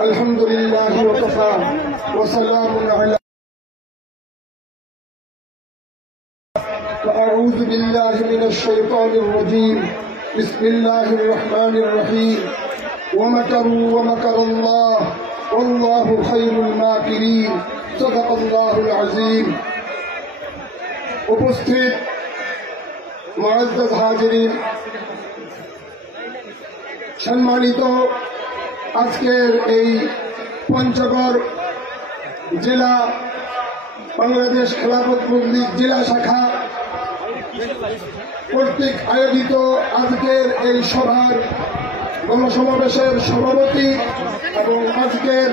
الحمد لله وكفى وسلام على وأعوذ بالله من الشيطان الرجيم بسم الله الرحمن الرحيم ومكروا ومكر الله والله خير الماكرين صدق الله العظيم উপস্থিত মুআজ্জাজ হাজিরিন, সম্মানিত আজকের এই পঞ্চগড় জেলা বাংলাদেশ খেলাফত মজলিস জেলা শাখা কর্তৃক আয়োজিত আজকের এই সভার গণসমাবেশের সভাপতি এবং আজকের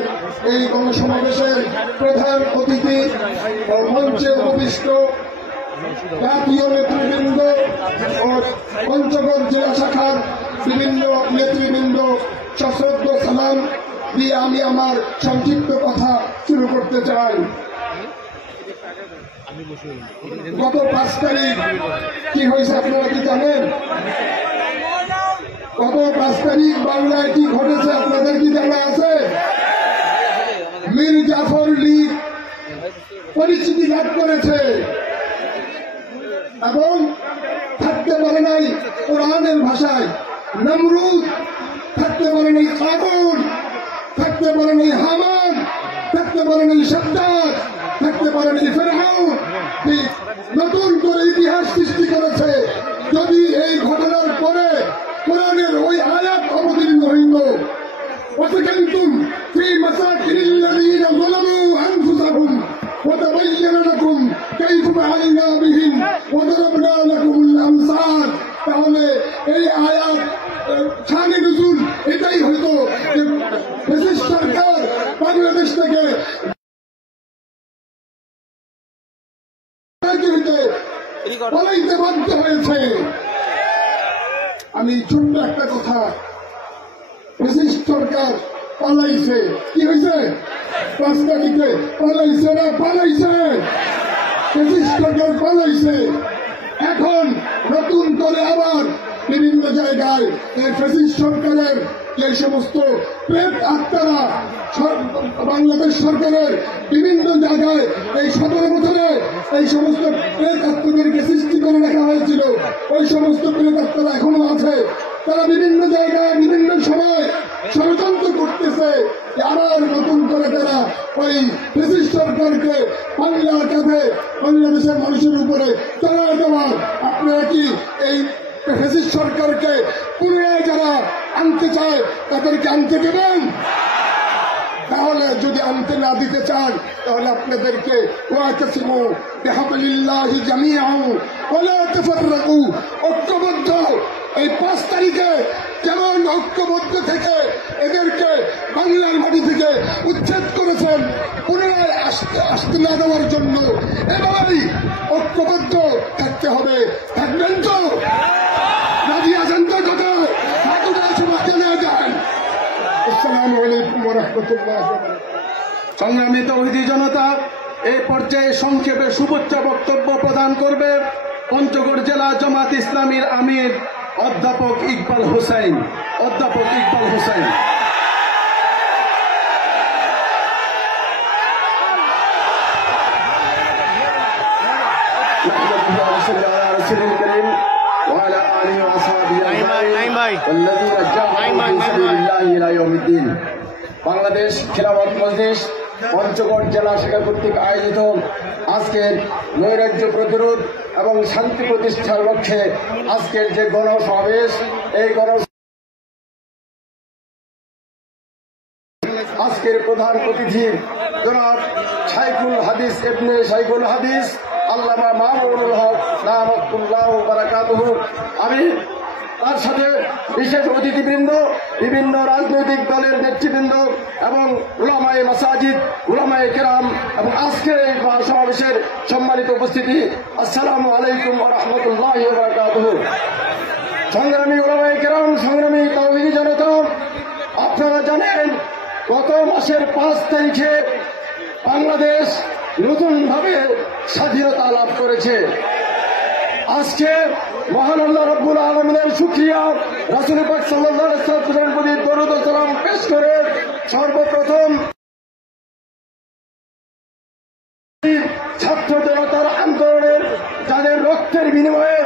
এই গণসমাবেশের প্রধান অতিথি ও মঞ্চে উপবিষ্ট জাতীয় নেতৃবৃন্দ ও পঞ্চগড় জেলা শাখার বিভিন্ন নেতৃবৃন্দ, সশ্রদ্ধ সালাম দিয়ে আমি আমার সংক্ষিপ্ত কথা শুরু করতে চাই। গত 5 তারিখ কি হয়েছে আপনারা কি জানেন? গত 5 তারিখ বাংলায় কি ঘটেছে আপনাদের কি জানা আছে? মীর জাফর লীগ পরিচিতি লাভ করেছে এবং থাকতে পারে নাই কোরআনের ভাষায় নমরুদ, থাকতে পারে নাই কারুন, থাকতে পারে নাই হামান, থাকতে পারে নাই সাদ্দাত, থাকতে পারে নাই ফেরাউন। নতুন করে ইতিহাস সৃষ্টি করেছে। যদি এই ঘটনার পরে কোরআনের ওই আয়াত অবতীর্ণ হইত, وسكنتم في مساكن الذين ظلموا أنفسهم وتبين لكم كيف فعلنا بهم وضربنا لكم الأمثال, তাহলে এই আয়াত শানে নুজুল এটাই হইতো যে ব্রিটিশ সরকার বাংলাদেশ থেকে পালাইতে বাধ্য হয়েছে। আমি ছোট্ট একটা কথা, ব্রিটিশ সরকার পালাইছে, কি হয়েছে? 5 তারিখে পালাইছে না পালাইছে? ব্রিটিশ সরকার পালাইছে। এখন নতুন করে আবার বিভিন্ন জায়গায় এই ব্রিটিশ সরকারের যে সমস্ত প্রেত আত্মারা বাংলাদেশ সরকারের বিভিন্ন জায়গায় এই 17 বছরে এই সমস্ত প্রেত আত্মাদেরকে সৃষ্টি করে রাখা হয়েছিল, ওই সমস্ত প্রেত আত্মারা এখনো আছে। তারা বিভিন্ন জায়গায় বিভিন্ন সময় ষড়যন্ত্র করতেছে, আবার নতুন করে তারা ওই ব্রিটিশ সরকারকে বাংলার কাঁধে বাংলাদেশের মানুষের উপরে চড়ায় দেওয়ার। আপনারা কি এই ব্রিটিশ সরকারকে পুনরায় যারা আনতে চায় তাদেরকে আনতে দেবেন? তাহলে যদি আনতে না দিতে চান তাহলে আপনাদেরকে ওয়াতাসিমু বিহাবলিল্লাহি জামিআন ওয়া লা তাফাররাকু, ঐক্যবদ্ধ এই 5 তারিখে যেমন ঐক্যবদ্ধ থেকে এদেরকে বাংলার মাটি থেকে উচ্ছেদ করেছেন পুনরায় আসতে না দেওয়ার জন্য, এভাবেই ঐক্যবদ্ধ থাকতে হবে। থাকবেন তো? রাজি আছেন তো? কোথায় জানা যান। আসসালামু আলাইকুম ওয়া রাহমাতুল্লাহি ওয়া বারাকাতুহু। সংগ্রামী তৌহিদি জনতা, এই পর্যায়ে সংক্ষেপে শুভেচ্ছা বক্তব্য প্রদান করবে পঞ্চগড় জেলা জামাত ইসলামীর আমির অধ্যাপক ইকবাল হোসেন। অধ্যাপক ইকবাল হোসেন। বাংলাদেশ খেলাফত মজলিস পঞ্চগড় জেলা শাখা কর্তৃক আয়োজিত আজকের নৈরাজ্য প্রতিরোধ এবং শান্তি প্রতিষ্ঠার লক্ষ্যে আজকের যে গণসমাবেশ, এই আজকের প্রধান অতিথি জনাব শাইখুল হাদিস ইবনে শাইখুল হাদিস আল্লামা মামুনুল হক দামাতুল্লাহ বারাকাতুহু। আমি তার সাথে বিশেষ অতিথিবৃন্দ, বিভিন্ন রাজনৈতিক দলের নেতৃবৃন্দ এবং উলামায়ে মাসাজিদ, উলামায়ে কেরাম এবং আজকের এই সমাবেশের সম্মানিত উপস্থিতি, আসসালামু আলাইকুম ওয়া রাহমাতুল্লাহি ওয়া বারাকাতুহু। সংগ্রামী উলামায়ে কেরাম, সংগ্রামী তাওহীদি জনতা, আপনারা জানেন গত মাসের 5 তারিখে বাংলাদেশ নতুনভাবে স্বাধীনতা লাভ করেছে। আজকে মহান আল্লাহ রাব্বুল আলামিনের শুকরিয়া, রাসূল পাক সাল্লাল্লাহু আলাইহি ওয়াসাল্লামের প্রতি দরুদ ও সালাম পেশ করে সর্বপ্রথম ছাত্র জনতার আন্দোলনের যাদের রক্তের বিনিময়ে,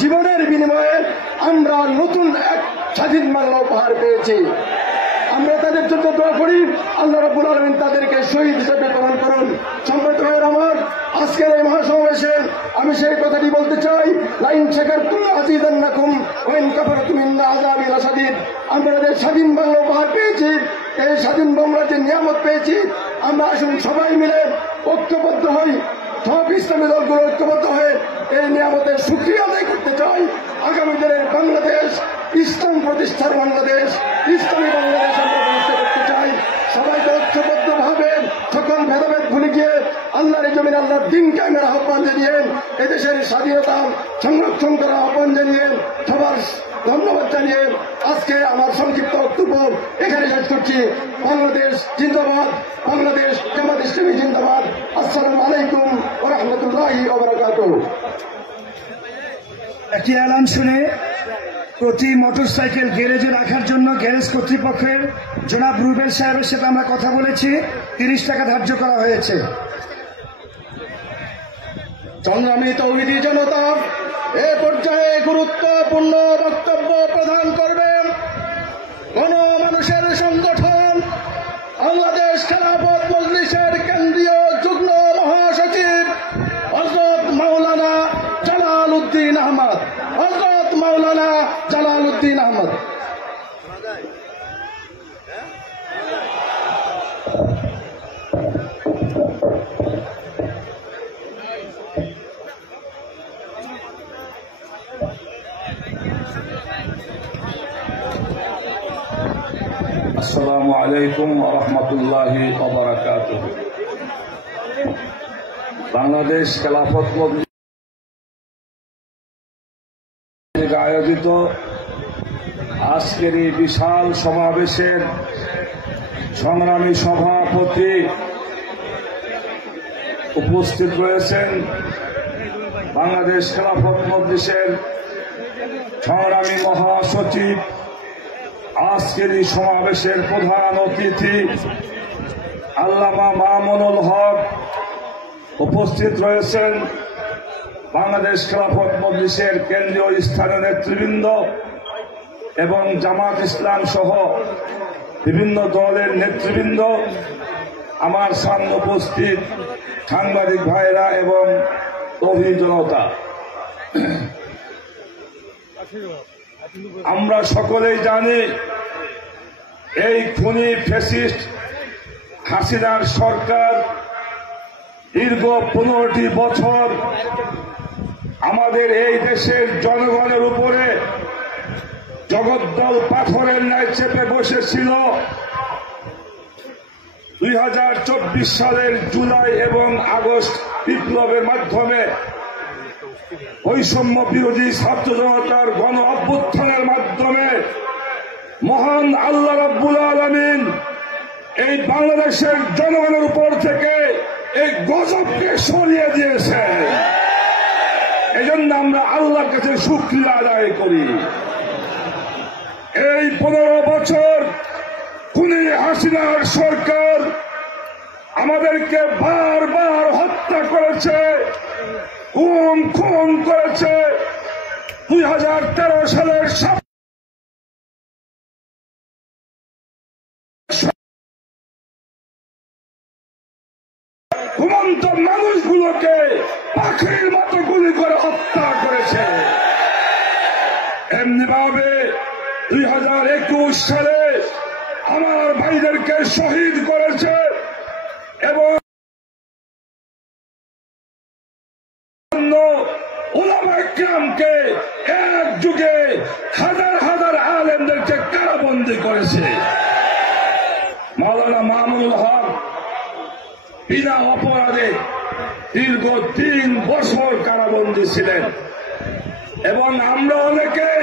জীবনের বিনিময়ে আমরা নতুন এক স্বাধীন বাংলা উপহার পেয়েছি। আমরা তাদের জন্য দোয়া করি, আল্লাহ রাব্বুল আলামিন তাদেরকে শহীদ হিসেবে প্রমাণ করুন। সম্মানিত ভাইয়েরা আমার, আজকের এই মহাসমাবেশে আমি সেই কথাটি বলতে চাই, লাইন শাকারতুম লাযিদান্নাকুম ওয়া ইন কাফারতুম ইন্না আযাবি লাশাদীদ। আমরা যে স্বাধীন বাংলা উপহার পেয়েছি, এই স্বাধীন বাংলার যে নিয়ামত পেয়েছি, আমরা আসুন সবাই মিলে ঐক্যবদ্ধ হই, সব ইসলামী দলগুলো ঐক্যবদ্ধ হয়ে এই নিয়ামতের শুকরিয়া আদায় করতে চাই। আগামী দিনের বাংলাদেশ ইসলাম প্রতিষ্ঠার বাংলাদেশ, ইসলামী বাংলাদেশ আমরা প্রতিষ্ঠা করতে চাই। সবাইকে ঐক্যবদ্ধভাবে সকল ভেদাভেদ ভুলে গিয়ে আল্লাহর জমিন আল্লাহর দিন কায়েমের আহ্বান জানিয়ে এদেশের স্বাধীনতা সংরক্ষণ করার আহ্বান জানিয়ে সবার ধন্যবাদ জানিয়ে আজকে আমার সংক্ষিপ্ত বক্তব্য এখানে শেষ করছি। বাংলাদেশ জিন্দাবাদ, বাংলাদেশ জামাত ইসলামী জিন্দাবাদ। আসসালামু আলাইকুম ওয়া রাহমাতুল্লাহি ওয়া বারাকাতুহু। একটি এলান শুনে প্রতি মোটরসাইকেল গ্যারেজে রাখার জন্য গ্যারেজ কর্তৃপক্ষের জনাব রুবেল সাহেবের সাথে আমরা কথা বলেছি, 30 টাকা ধার্য করা হয়েছে। সংগ্রামী তৌহিদি জনতা, এ পর্যায়ে গুরুত্বপূর্ণ বক্তব্য প্রদান করবেন গণমানুষের সংগঠন বাংলাদেশ খেলাফত মজলিসের কেন্দ্রীয় যুগ্ম মহাসচিব হযরত মাওলানা জালাল উদ্দিন আহমদ। হযরত মাওলানা জালাল উদ্দিন আহমদ। আসসালামু আলাইকুম ওয়া রাহমাতুল্লাহি ওয়া বারাকাতুহু। বাংলাদেশ খেলাফত মজলিস আয়োজিত আজকের এই বিশাল সমাবেশের সংগ্রামী সভাপতি উপস্থিত রয়েছেন বাংলাদেশ খেলাফত মজলিসের সংগ্রামী মহাসচিব, আজকের এই সমাবেশের প্রধান অতিথি আল্লামা মামুনুল হক, উপস্থিত রয়েছেন বাংলাদেশ খেলাফত মজলিসের কেন্দ্রীয় স্থানীয় নেতৃবৃন্দ এবং জামাত ইসলাম সহ বিভিন্ন দলের নেতৃবৃন্দ, আমার সামনে উপস্থিত সাংবাদিক ভাইরা এবং তৌহিদি জনতা। আমরা সকলেই জানি এই খুনি ফ্যাসিস্ট হাসিনার সরকার দীর্ঘ 15টি বছর আমাদের এই দেশের জনগণের উপরে জগদ্দল পাথরের ন্যায় চেপে বসেছিল। 2024 সালের জুলাই এবং আগস্ট বিপ্লবের মাধ্যমে বৈষম্য বিরোধী ছাত্র জনতার গণ অভ্যুত্থানের মাধ্যমে মহান আল্লাহ রাব্বুল আলামিন এই বাংলাদেশের জনগণের উপর থেকে এই গজবকে সরিয়ে দিয়েছে। এজন্য আমরা আল্লাহর কাছে শুকরিয়া আদায় করি। এই 15 বছর খুনি হাসিনার সরকার আমাদেরকে বারবার হত্যা করেছে, খুন করেছে। 2013 সালের ঘুমন্ত মানুষগুলোকে পাখির মতো গুলি করে হত্যা করেছে। এমনি ভাবে 2021 সালে আমার ভাইদেরকে শহীদ করেছে এবং উলামায়ে কিরামকে এক যুগে হাজার হাজার আলেমদেরকে কারাবন্দী করেছে। মাওলানা মামুনুল হক বিনা অপরাধে দীর্ঘ 3 বছর কারাবন্দী ছিলেন এবং আমরা অনেকেই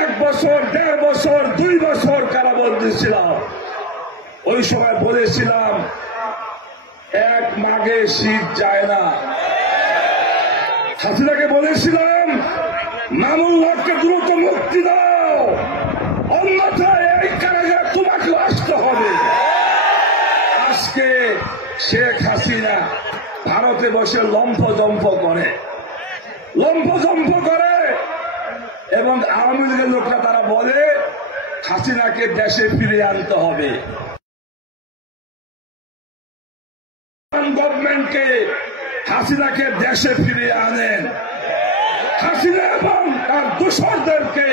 1 বছর, 1.5 বছর, 2 বছর কারাবন্দী ছিলাম। ওই সময় বলেছিলাম এক মাঘে শীত যায় না। হাসিনাকে বলেছিলাম মামুন হককে দ্রুত মুক্তি দাও, অন্যথায় এই কারাগারে তোমাকে আসতে হবে। আজকে শেখ হাসিনা ভারতে বসে লম্ফজম্ফ করে এবং আওয়ামী লীগের লোকরা তারা বলে হাসিনাকে দেশে ফিরিয়ে আনতে হবে। গভর্নমেন্টকে হাসিনাকে দেশে ফিরিয়ে আনেন, হাসিনা এবং তার দোসরদেরকে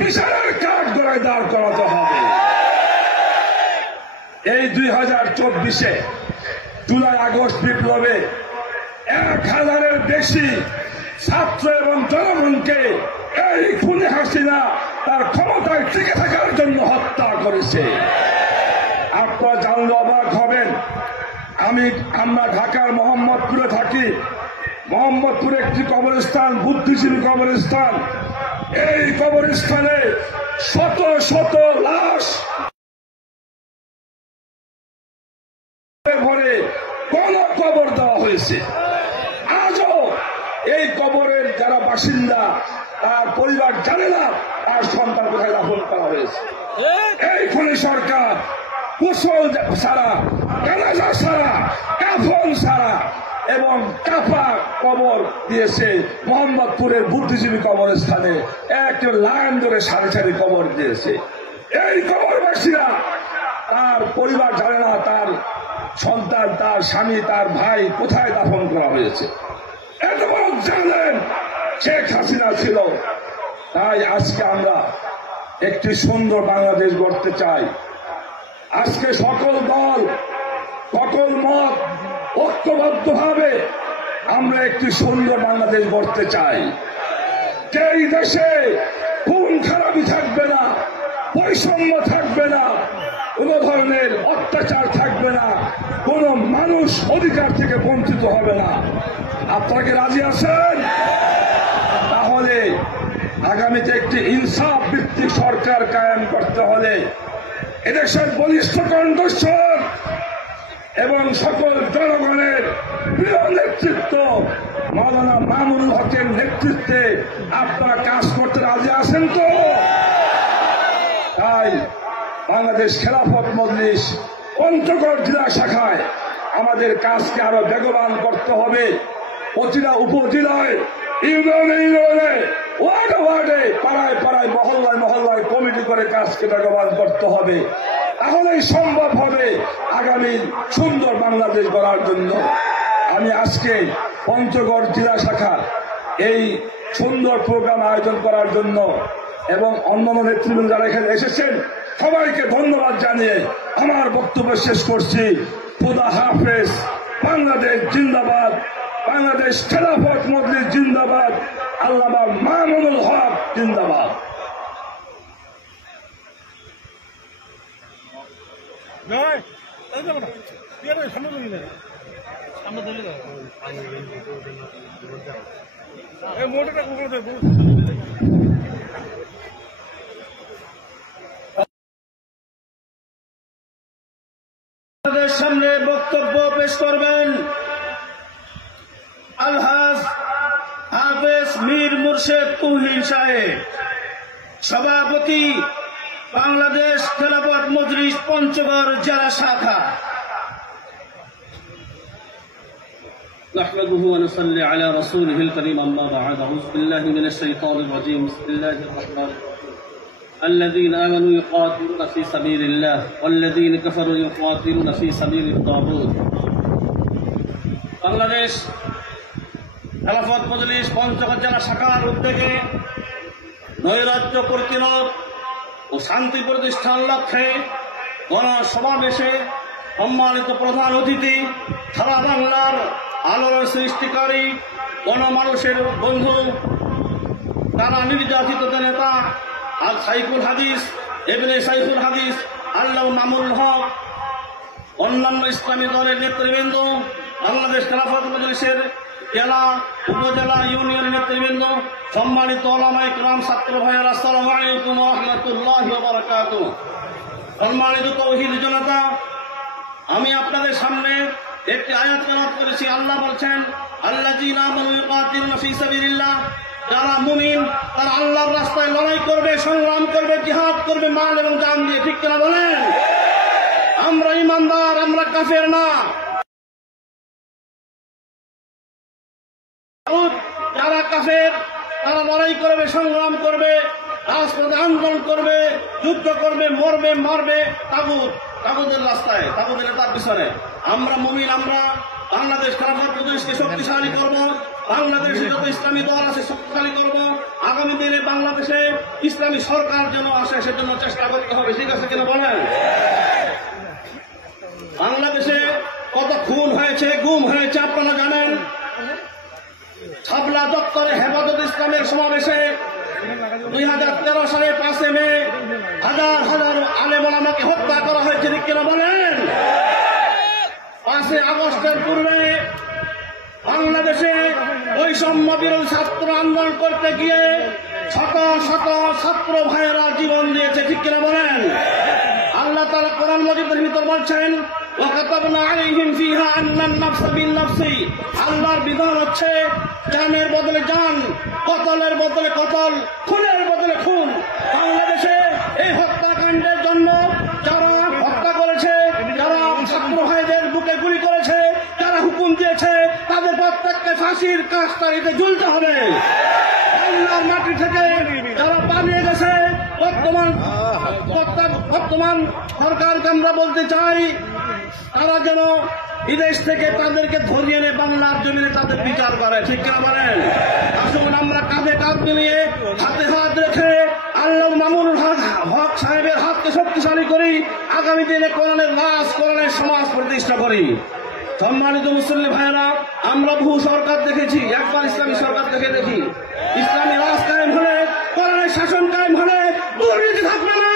বিচারের কাঠ গড়ায় দাঁড় করাতে হবে। এই 2024-এ জুলাই আগস্ট বিপ্লবে 1000-এর বেশি ছাত্র এবং জনগণকে এই খুনি হাসিনা তার ক্ষমতায় টিকে থাকার জন্য হত্যা করেছে। আপনারা জানলে অবাক হবেন, আমরা ঢাকার মোহাম্মদপুরে থাকি। মোহাম্মদপুরে একটি কবরস্থান, বুদ্ধিজীবী কবরস্থান। এই কবরস্থানে শত শত লাশ ভরে কোন কবর দেওয়া হয়েছে। আজও এই কবরের যারা বাসিন্দা তার পরিবার জানে না তার সন্তান কোথায় দাফন করা হয়েছে। এই খুনি সরকার কুশল ছাড়া, জানাজা ছাড়া, কাফন ছাড়া এবং কাফা কবর দিয়েছে। মোহাম্মদপুরের বুদ্ধিজীবী কবরস্থানে এক লাইন ধরে সারি সারি কবর দিয়েছে। এই কবরবাসীরা তার পরিবার জানে না তার সন্তান, তার স্বামী, তার ভাই কোথায় দাফন করা হয়েছে। এত বড় জানেন শেখ হাসিনা ছিল। তাই আজকে আমরা একটি সুন্দর বাংলাদেশ গড়তে চাই। আজকে সকল দল, সকল মত ঐক্যবদ্ধভাবে আমরা একটি সুন্দর বাংলাদেশ গড়তে চাই। এই দেশে খুন খারাপি থাকবে না, বৈষম্য থাকবে না, কোন ধরনের অত্যাচার থাকবে না, কোন মানুষ অধিকার থেকে বঞ্চিত হবে না। আপনারা কি রাজি আছেন? তাহলে আগামীতে একটি ইনসাফ ভিত্তিক সরকার কায়েম করতে হলে এদেশের বলিষ্ঠ কণ্ঠস্বর এবং সকল জনগণের প্রিয় নেতৃত্ব মাওলানা মামুনুল হকের নেতৃত্বে আপনারা কাজ করতে রাজি আছেন তো? তাই বাংলাদেশ খেলাফত মজলিস পঞ্চগড় জেলা শাখায় আমাদের কাজকে আরো বেগবান করতে হবে। প্রতিটা উপজেলায়, ইউনিয়নে, ওয়ার্ডে ওয়ার্ডে, পাড়ায় পাড়ায়, মহল্লায় মহল্লায় কমিটি করে কাজকে বেগবান করতে হবে। তাহলেই সম্ভব হবে আগামী সুন্দর বাংলাদেশ গড়ার জন্য। আমি আজকে পঞ্চগড় জেলা শাখা এই সুন্দর প্রোগ্রাম আয়োজন করার জন্য এবং অন্যান্য নেতৃবৃন্দ যারা এখানে এসেছেন সবাইকে ধন্যবাদ জানিয়ে আমার বক্তব্য শেষ করছি। খোদা হাফেজ। বাংলাদেশ জিন্দাবাদ, বাংলাদেশ খেলাফত মজলিস জিন্দাবাদ, আল্লামা মামুনুল হক জিন্দাবাদ। সামনে বক্তব্য পেশ করবেন আলহাজ হাফেজ মীর মুর্শেদ তুহিন সাহেব, সভাপতি বাংলাদেশ খেলাফত মজলিস পঞ্চগড় জেলা শাখা। نحمده ونصلي على رسوله الكريم أما بعد أعوذ بالله من الشيطان الرجيم بسم الله الرحمن الرحيم الذين آمنوا يقاتلون في سبيل الله والذين كفروا يقاتلون في سبيل الطاغوت। বাংলাদেশ খেলাফত মজলিস পঞ্চগড় জেলা শাখার উদ্যোগে নৈরাজ্য প্রতিরোধ ও শান্তি প্রতিষ্ঠার লক্ষ্যে গণসমাবেশে সম্মানিত প্রধান অতিথি, সারা বাংলার আলোড়ন সৃষ্টিকারী গণমানুষের বন্ধু, তারা নির্যাতিত নেতা আল সাইফুল হাদিস, ইবনে সাইফুল হাদিস, আল্লাহ মামুনুল হক, অন্যান্য ইসলামী দলের নেতৃবৃন্দ, বাংলাদেশ খেলাফত মজলিসের জেলা, উপজেলা, ইউনিয়ন নেতৃবৃন্দ, সম্মানিত ওলামায়ে কেরাম, ছাত্র ভাইয়েরা, আসসালামু আলাইকুম ওয়া রাহমাতুল্লাহি ওয়া বারাকাতুহু। সম্মানিত তাওহীদ জনতা, আমি আপনাদের সামনে একটি আয়াত তেলাওয়াত করেছি। আল্লাহ বলছেন আল্লাযীনা আমানু ইউকাতিলুনা ফী সাবিলিল্লাহ, যারা মুমিন তারা আল্লাহর রাস্তায় লড়াই করবে, সংগ্রাম করবে, জিহাদ করবে মাল এবং জান দিয়ে। ঠিক কিনা বলেন? আমরা ঈমানদার, আমরা কাফের না। যারা কাফের তারা লড়াই করবে, সংগ্রাম করবে, রাজপথে আন্দোলন করবে, যুদ্ধ করবে, মরবে, মারবে তাগুতের রাস্তায়, তাগুতের তার পিছনে। আমরা মুমিন, আমরা বাংলাদেশ খেলাফত প্রদেশকে শক্তিশালী করব, বাংলাদেশে যত ইসলামী দল আছে শক্তিশালী করব, আগামী দিনে বাংলাদেশে ইসলামী সরকার যেন আসে সেজন্য চেষ্টা করতে হবে। ঠিক আছে কিনা বলেন? বাংলাদেশে কত খুন হয়েছে, গুম হয়েছে আপনারা জানেন। ছাবলা দপ্তরে হেফাজত ইসলামের সমাবেশে 2013 সালে 5 মে হাজার হাজার আলেম ওলামাকে হত্যা করা হয়েছে। ঠিক কিনা বলেন? 5 আগস্টের পূর্বে বাংলাদেশে বৈষম্য বিরোধী ছাত্র আন্দোলন করতে গিয়ে শত শত ছাত্র ভাইয়েরা জীবন দিয়েছে। ঠিক কিনা বলেন? আল্লাহ তাআলা কোরআন মাজিদের ভিতর বলছেন ওয়াকাতাবনা আলাইহিম ফিহা আন্নান নাফসা বিন নাফসি, আল্লাহর বিধান হচ্ছে জানের বদলে জান, কতলের বদলে কতল, খুনের বদলে খুন। বাংলাদেশে এই হত্যাকাণ্ডের জন্য যারা হত্যা করেছে, যারা ছাত্র ভাইদের বুকে গুলি করেছে, যারা হুকুম দিয়েছে, তাদের প্রত্যেককে ফাঁসির কাস্তারিতে ঝুলতে হবে। বাংলার মাটি থেকে যারা পালিয়ে গেছে, বর্তমান সরকারকে আমরা বলতে চাই তারা যেন বিদেশ থেকে তাদেরকে ধরিয়ে এনে বাংলার জমিনে তাদের বিচার করে। ঠিক কিনা বলেন? আসুন আমরা কাঁধে কাঁধ মিলিয়ে হাতে হাত রেখে আল্লাহ মামুনুল হক সাহেবের হাতকে শক্তিশালী করি, আগামী দিনে কোরআনের রাজ, কোরআনের সমাজ প্রতিষ্ঠা করি। সম্মানিত মুসলিম ভাইয়েরা, আমরা বহু সরকার দেখেছি, একবার ইসলামী সরকার দেখি। ইসলামী রাজ কায়েম হলে, কোরআনের শাসন কায়েম হলে দুর্নীতি থাকবে না,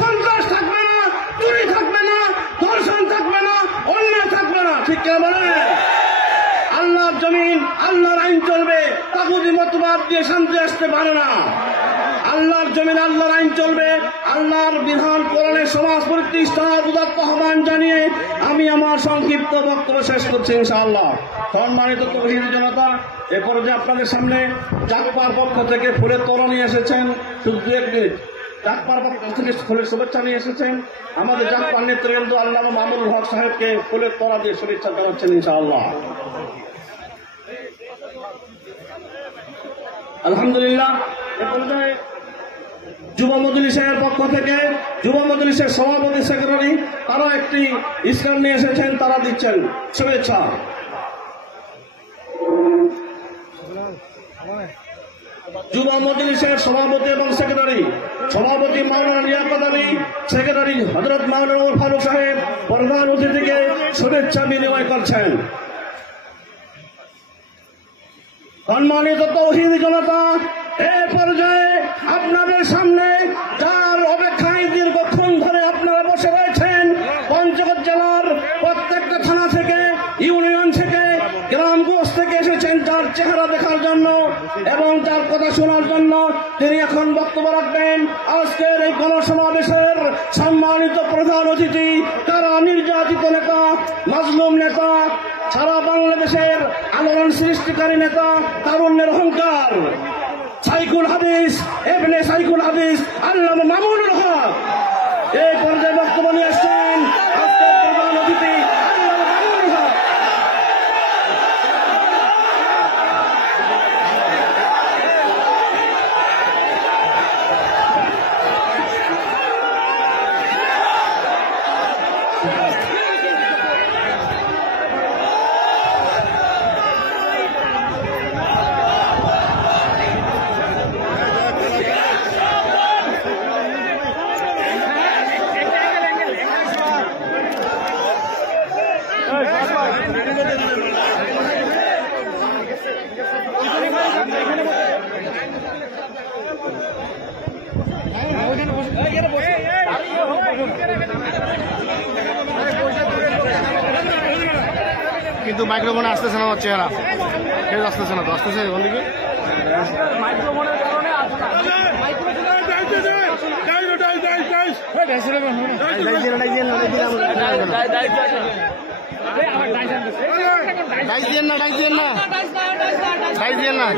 সন্ত্রাস থাকবে না, চুরি থাকবে না, ধর্ষণ থাকবে না, অন্যায় থাকবে না। ঠিক কিনা বলেন? আল্লাহর জমিন, আল্লাহর আইন চলবে, তাগুতি মতবাদ দিয়ে শান্তি আসতে পারে না। আল্লাহর জমিন, আল্লাহর আইন চলবে, আল্লাহর বিধান, কোরআনের সমাজ প্রতিষ্ঠার উদাত্ত আহ্বান জানিয়ে আমি আমার সংক্ষিপ্ত বক্তব্য শেষ করছি ইনশাআল্লাহ। সম্মানিত তৌহিদি জনতা, এ পর্যায়ে আপনাদের সামনে জাকপার পক্ষ থেকে ফুলের তোড়া নিয়ে এসেছেন। শুধু 1 মিনিট, জাকপার পক্ষ থেকে ফুলের শুভেচ্ছা নিয়ে এসেছেন আমাদের জাকপার নেতৃবৃন্দ আল্লামা মামুনুল হক সাহেবকে ফুলের তোড়া দিয়ে শুভেচ্ছা জানাচ্ছেন ইনশাআল্লাহ। আলহামদুলিল্লাহ। এ পর্যায়ে যুব মজলিসের পক্ষ থেকে যুব মজলিসের সভাপতি, সেক্রেটারি তারা একটি স্কার নিয়ে এসেছেন, তারা দিচ্ছেন শুভেচ্ছা। যুব মজলিসের সভাপতি এবং সেক্রেটারি, সভাপতি মাওলানা লিয়াকত আলী, সেক্রেটারি হযরত মাওলানা ওমর ফারুক সাহেব প্রধান অতিথিকে শুভেচ্ছা বিনিময় করছেন। সম্মানিত তৌহিদি জনতা, এ পর্যায়ে আপনাদের সামনে যার অপেক্ষায় দীর্ঘক্ষণ ধরে আপনারা বসে রয়েছেন, পঞ্চগড় জেলার প্রত্যেকটা থানা থেকে, ইউনিয়ন থেকে, গ্রামগঞ্জ থেকে এসেছেন যার চেহারা দেখার জন্য এবং যার কথা শোনার জন্য। তিনি এখন বক্তব্য রাখবেন। আজকের এই গণসমাবেশের সম্মানিত প্রধান অতিথি, যারা নির্যাতিত নেতা, মাজলুম নেতা, সারা বাংলাদেশের আলোড়ন সৃষ্টিকারী নেতা, তারুণ্যের অহংকার, সাইকুল হাদিস, ইবনে সাইকুল হাদিস আল্লামা মামুনুল হক এই পর্যায়ে বক্তব্য নিয়ে আসছেন। আজকের প্রধান অতিথি আল্লামা মামুনুল হক। কিন্তু মাইক্রোফোনে আসতেছে না আমার চেহারা, কেউ আসতেছে না তো, আসতেছে ওখান থেকে মাইক্রোফোনের কারণে আসে না। ডাইস দিয়েন না, ডাইস দিয়েন না, ডাইস দিয়েন না,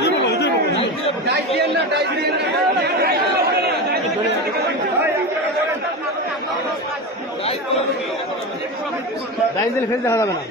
ডাইস দিলে ফেস দেখা যাবে না।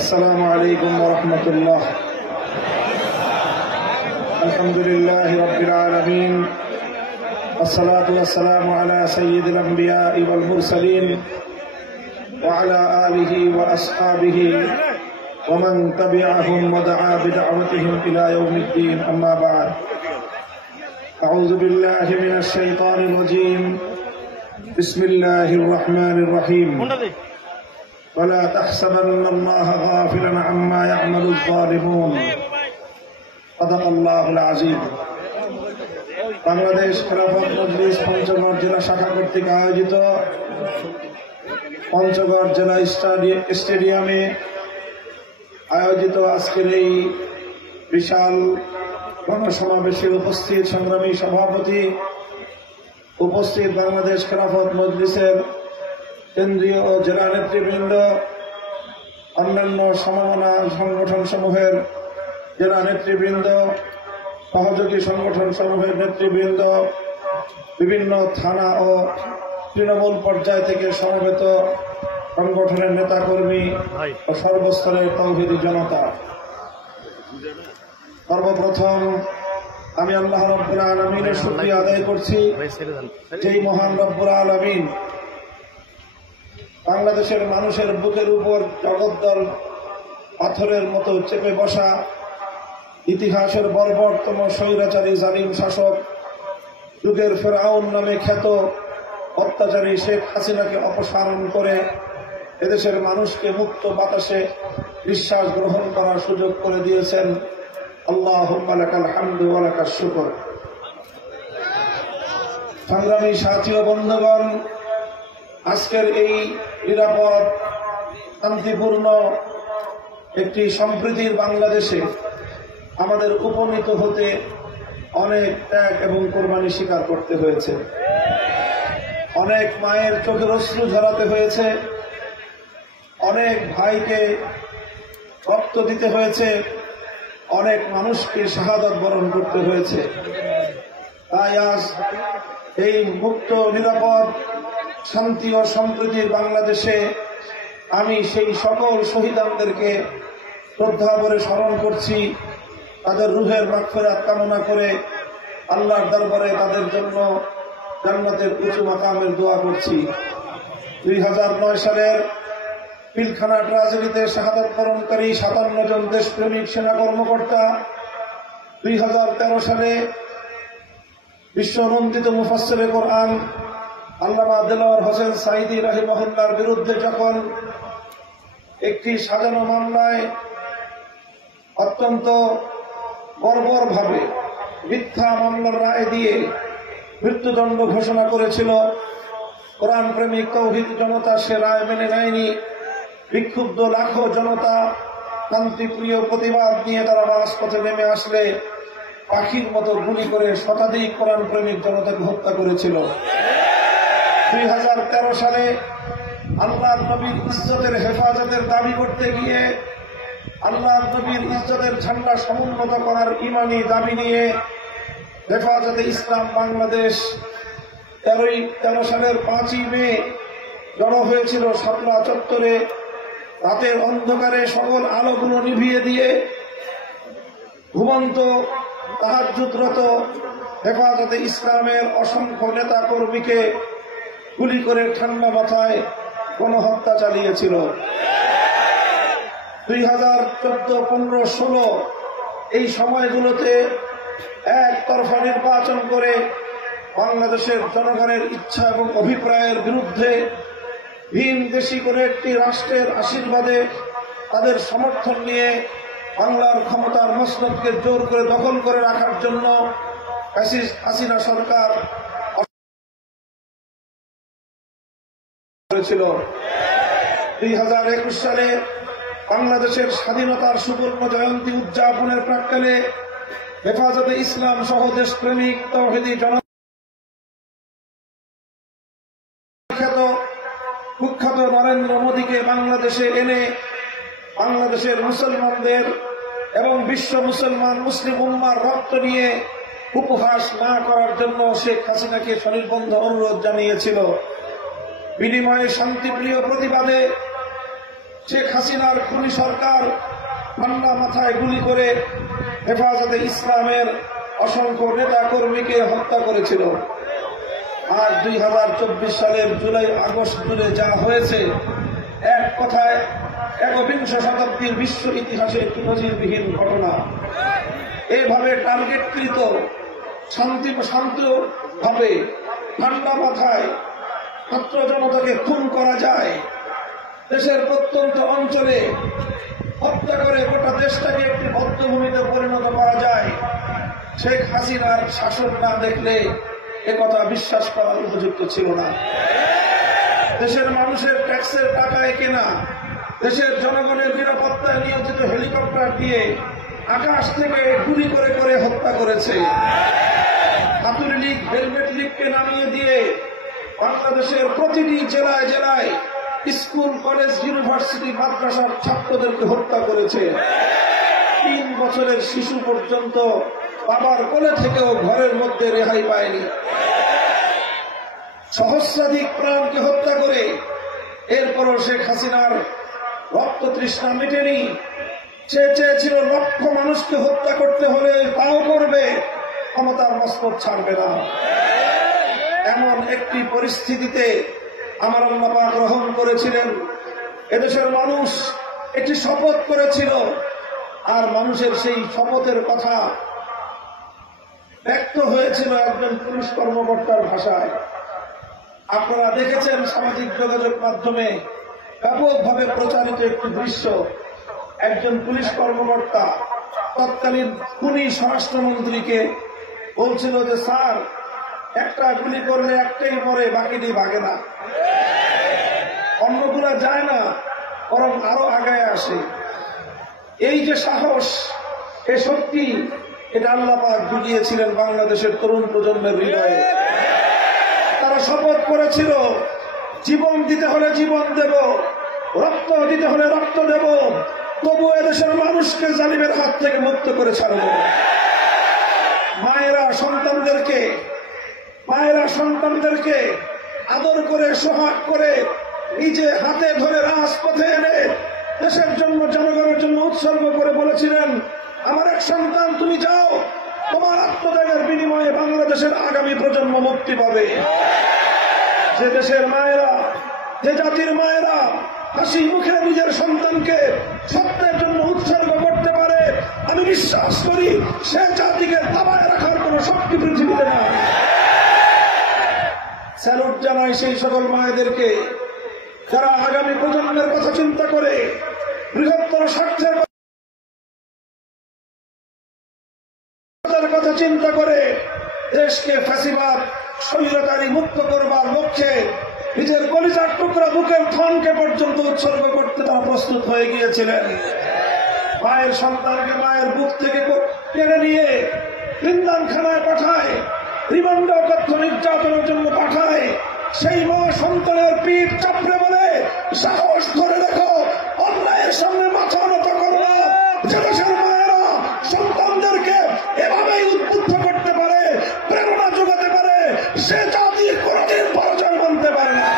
السلام عليكم ورحمة الله. الحمد لله رب العالمين، والصلاة والسلام على سيد الأنبياء والمرسلين وعلى آله وأصحابه ومن تبعهم ودعا بدعوتهم إلى يوم الدين. أما بعد، أعوذ بالله من الشيطان الرجيم. بسم الله الرحمن الرحيم. ولا تحسبن الله غافلا عما يعمل الظالمون. صدق الله العظيم. বাংলাদেশ খেলাফত মজলিস পঞ্চগড় জেলা শাখা কর্তৃক আয়োজিত পঞ্চগড় জেলা স্টেডিয়ামে আয়োজিত আজকের এই বিশাল গণসমাবেশে উপস্থিত সংগ্রামী সভাপতি, উপস্থিত বাংলাদেশ খেলাফত মজলিসের কেন্দ্রীয় ও জেলা নেতৃবৃন্দ, অন্যান্য সমমনা সংগঠন সমূহের জেলা নেতৃবৃন্দ, সহযোগী সংগঠন সমূহের নেতৃবৃন্দ, বিভিন্ন থানা ও তৃণমূল পর্যায় থেকে সমবেত সংগঠনের নেতাকর্মী ও সর্বস্তরের তৌহিদি জনতা, সর্বপ্রথম আমি আল্লাহ রব্বুল আলামিনের শুকরিয়া আদায় করছি, যেই মহান রব্বুল আলামিন বাংলাদেশের মানুষের বুকের উপর জগদ্দল পাথরের মতো চেপে বসা ইতিহাসের বর্বরতম স্বৈরাচারী জালিম শাসক, যুগের ফেরাউন নামে খ্যাত অত্যাচারী শেখ হাসিনাকে অপসারণ করে এদেশের মানুষকে মুক্ত বাতাসে বিশ্বাস গ্রহণ করার সুযোগ করে দিয়েছেন। আল্লাহুম্মা লাকাল হামদু ওয়া লাকাশ শুকর। সংগ্রামী সাথী ও বন্ধুগণ, আজকের এই নিরাপদ, শান্তিপূর্ণ একটি সম্প্রীতির বাংলাদেশে আমাদের উপনীত হতে অনেক ত্যাগ এবং কোরবানি স্বীকার করতে হয়েছে, অনেক মায়ের চোখের অশ্রু ঝরাতে হয়েছে, অনেক ভাইকে রক্ত দিতে হয়েছে, অনেক মানুষকে শাহাদাত বরণ করতে হয়েছে। তাই আজ এই মুক্ত, নিরাপদ, শান্তি ও সম্প্রীতির বাংলাদেশে আমি সেই সকল শহীদানদেরকে শ্রদ্ধা করে স্মরণ করছি, তাদের রুহের মাগফিরাত কামনা করে আল্লাহর দরবারে তাদের জন্য জান্নাতের উঁচু মাকামের দোয়া করছি। 2009 সালের পিলখানা ট্রাজেডিতে শাহাদাত বরণকারী 57 জন দেশপ্রেমিক সেনা কর্মকর্তা, 2013 সালে বিশ্বনন্দিত মুফাসসিরে কোরআন আল্লামা দেলোয়ার হোসেন সাঈদী রাহিমাহুল্লাহর বিরুদ্ধে যখন একটি সাজানো মামলায় অত্যন্ত বর্বরভাবে মিথ্যা মামলার রায় দিয়ে মৃত্যুদণ্ড ঘোষণা করেছিল, কোরআন প্রেমিক তৌহিদ জনতা সে রায় মেনে নেয়নি। বিক্ষুব্ধ লাখো জনতা শান্তিপ্রিয় প্রতিবাদ নিয়ে তারা রাজপথে নেমে আসলে পাখির মতো গুলি করে শতাধিক কোরআন প্রেমিক জনতাকে হত্যা করেছিল। 2013 সালে আল্লাহর নবীর ইজ্জতের হেফাজতের দাবি করতে গিয়ে আল্লাহর নবীর ইজ্জতের ঝান্ডা সমুন্নত করার ইমানি দাবি নিয়ে হেফাজতে ইসলাম বাংলাদেশ 13 সালের 5ই মে জড়ো হয়েছিল শাপলা চত্বরে। রাতের অন্ধকারে সকল আলোগুলো নিভিয়ে দিয়ে ঘুমন্ত তাহাজ্জুদরত হেফাজতে ইসলামের অসংখ্য নেতা কর্মীকে গুলি করে ঠান্ডা মাথায় গণহত্যা চালিয়েছিল। 2014, 15, 16 এই সময়গুলোতে একতরফা নির্বাচন করে বাংলাদেশের জনগণের ইচ্ছা এবং অভিপ্রায়ের বিরুদ্ধে ভিন দেশি করে একটি রাষ্ট্রের আশীর্বাদে তাদের সমর্থন নিয়ে বাংলার ক্ষমতার মসনদকে জোর করে দখল করে রাখার জন্য ফ্যাসিস্ট হাসিনা সরকার করেছিল। 2021 সালে বাংলাদেশের স্বাধীনতার সুবর্ণ জয়ন্তী উদযাপনের প্রাক্কালে হেফাজতে ইসলাম সহ দেশপ্রেমিক তৌহিদি কুখ্যাত নরেন্দ্র মোদীকে বাংলাদেশে এনে বাংলাদেশের মুসলমানদের এবং বিশ্ব মুসলিম উম্মার রক্ত নিয়ে উপহাস না করার জন্য শেখ হাসিনাকে স্বনির্বন্ধ অনুরোধ জানিয়েছিল। বিনিময়ে শান্তিপ্রিয় প্রতিবাদে শেখ হাসিনার খুনি সরকার ঠান্ডা মাথায় গুলি করে হেফাজতে ইসলামের অসংখ্য নেতা কর্মীকে হত্যা করেছিল। আর 2024 সালের জুলাই আগস্ট জুড়ে যা হয়েছে, এক কথায় একবিংশ শতাব্দীর বিশ্ব ইতিহাসে নজিরবিহীন ঘটনা। এইভাবে টার্গেটকৃত শান্তভাবে ঠান্ডা মাথায় ছাত্র জনতাকে খুন করা যায়, দেশের প্রত্যন্ত অঞ্চলে হত্যা করে গোটা দেশটাকে একটি বদ্ধভূমিতে পরিণত করা যায়, শেখ হাসিনার শাসন না দেখলে একথা বিশ্বাস করার উপযুক্ত ছিল না। দেশের মানুষের ট্যাক্সের টাকায় কেনা, দেশের জনগণের নিরাপত্তায় নিয়োজিত হেলিকপ্টার দিয়ে আকাশ থেকে গুলি করে করে হত্যা করেছে। হাতুড়ি লীগ, হেলমেট লীগকে নামিয়ে দিয়ে বাংলাদেশের প্রতিটি জেলায় জেলায় স্কুল, কলেজ, ইউনিভার্সিটি, মাদ্রাসার ছাত্রদেরকে হত্যা করেছে। 3 বছরের শিশু পর্যন্ত বাবার কোলে থেকেও ঘরের মধ্যে রেহাই পায়নি। সহস্রাধিক প্রাণকে হত্যা করে এরপরও শেখ হাসিনার রক্ত তৃষ্ণা মেটেনি। সে চেয়েছিল লক্ষ মানুষকে হত্যা করতে হলে তাও করবে, ক্ষমতার মসনদ ছাড়বে না। এমন একটি পরিস্থিতিতে আমার আল্লাহ পাক রহম করেছিলেন। এদেশের মানুষ একটি শপথ করেছিল, আর মানুষের সেই শপথের কথা ব্যক্ত হয়েছিল একজন পুলিশ কর্মকর্তার ভাষায়। আপনারা দেখেছেন সামাজিক যোগাযোগ মাধ্যমে ব্যাপকভাবে প্রচারিত একটি দৃশ্য। একজন পুলিশ কর্মকর্তা তৎকালীন খুনি স্বরাষ্ট্রমন্ত্রীকে বলছিল যে, স্যার, একটা গুলি করলে একটাই মরে, বাকিটি ভাগে না, অন্যগুলা যায় না, বরং আরো আগায় আসে। এই যে সাহস, এ শক্তি, এটা আল্লাহ পাক জুগিয়েছিলেন বাংলাদেশের তরুণ প্রজন্মের হৃদয়ে। তারা শপথ করেছিল, জীবন দিতে হলে জীবন দেব, রক্ত দিতে হলে রক্ত দেব, তবু এদেশের মানুষকে জালিমের হাত থেকে মুক্ত করে ছাড়ব। মায়েরা সন্তানদেরকে আদর করে, সোহাগ করে নিজে হাতে ধরে রাজপথে এনে দেশের জন্য, জনগণের জন্য উৎসর্গ করে বলেছিলেন, আমার এক সন্তান, তুমি যাও, তোমার আত্মত্যাগের বিনিময়ে বাংলাদেশের আগামী প্রজন্ম মুক্তি পাবে। যে দেশের মায়েরা, যে জাতির মায়েরা হাসি মুখে নিজের সন্তানকে সত্যের জন্য উৎসর্গ করতে পারে, আমি বিশ্বাস করি সে জাতিকে দাবায় রাখার কোন শক্তি পৃথিবীতে না। স্যালুট জানাই সেই সকল মায়েদেরকে যারা আগামী প্রজন্মের কথা চিন্তা করে, বৃহত্তর স্বার্থের কথা চিন্তা করে দেশকে ফ্যাসিবাদ, স্বৈরাচারী মুক্ত করবার লক্ষ্যে নিজের কলিজার টুকরা বুকের ধনকে পর্যন্ত উৎসর্গ করতে তারা প্রস্তুত হয়ে গিয়েছিলেন। মায়ের সন্তানকে মায়ের বুক থেকে কেড়ে নিয়ে জিন্দাখানায় পাঠায়, রিমান্ড কক্ষ নির্যাতনের জন্য পাঠায়। সেই মা সন্তানের পিঠ চাপড়ে বলে, সাহস ধরে রেখো, অন্যায়ের সামনে মাথা নত করো না। যে দেশের মায়েরা সন্তানদেরকে এভাবেই উদ্বুদ্ধ করতে পারে, প্রেরণা যোগাতে পারে, সে জাতি কোনদিন পরাজয় মানতে পারে না।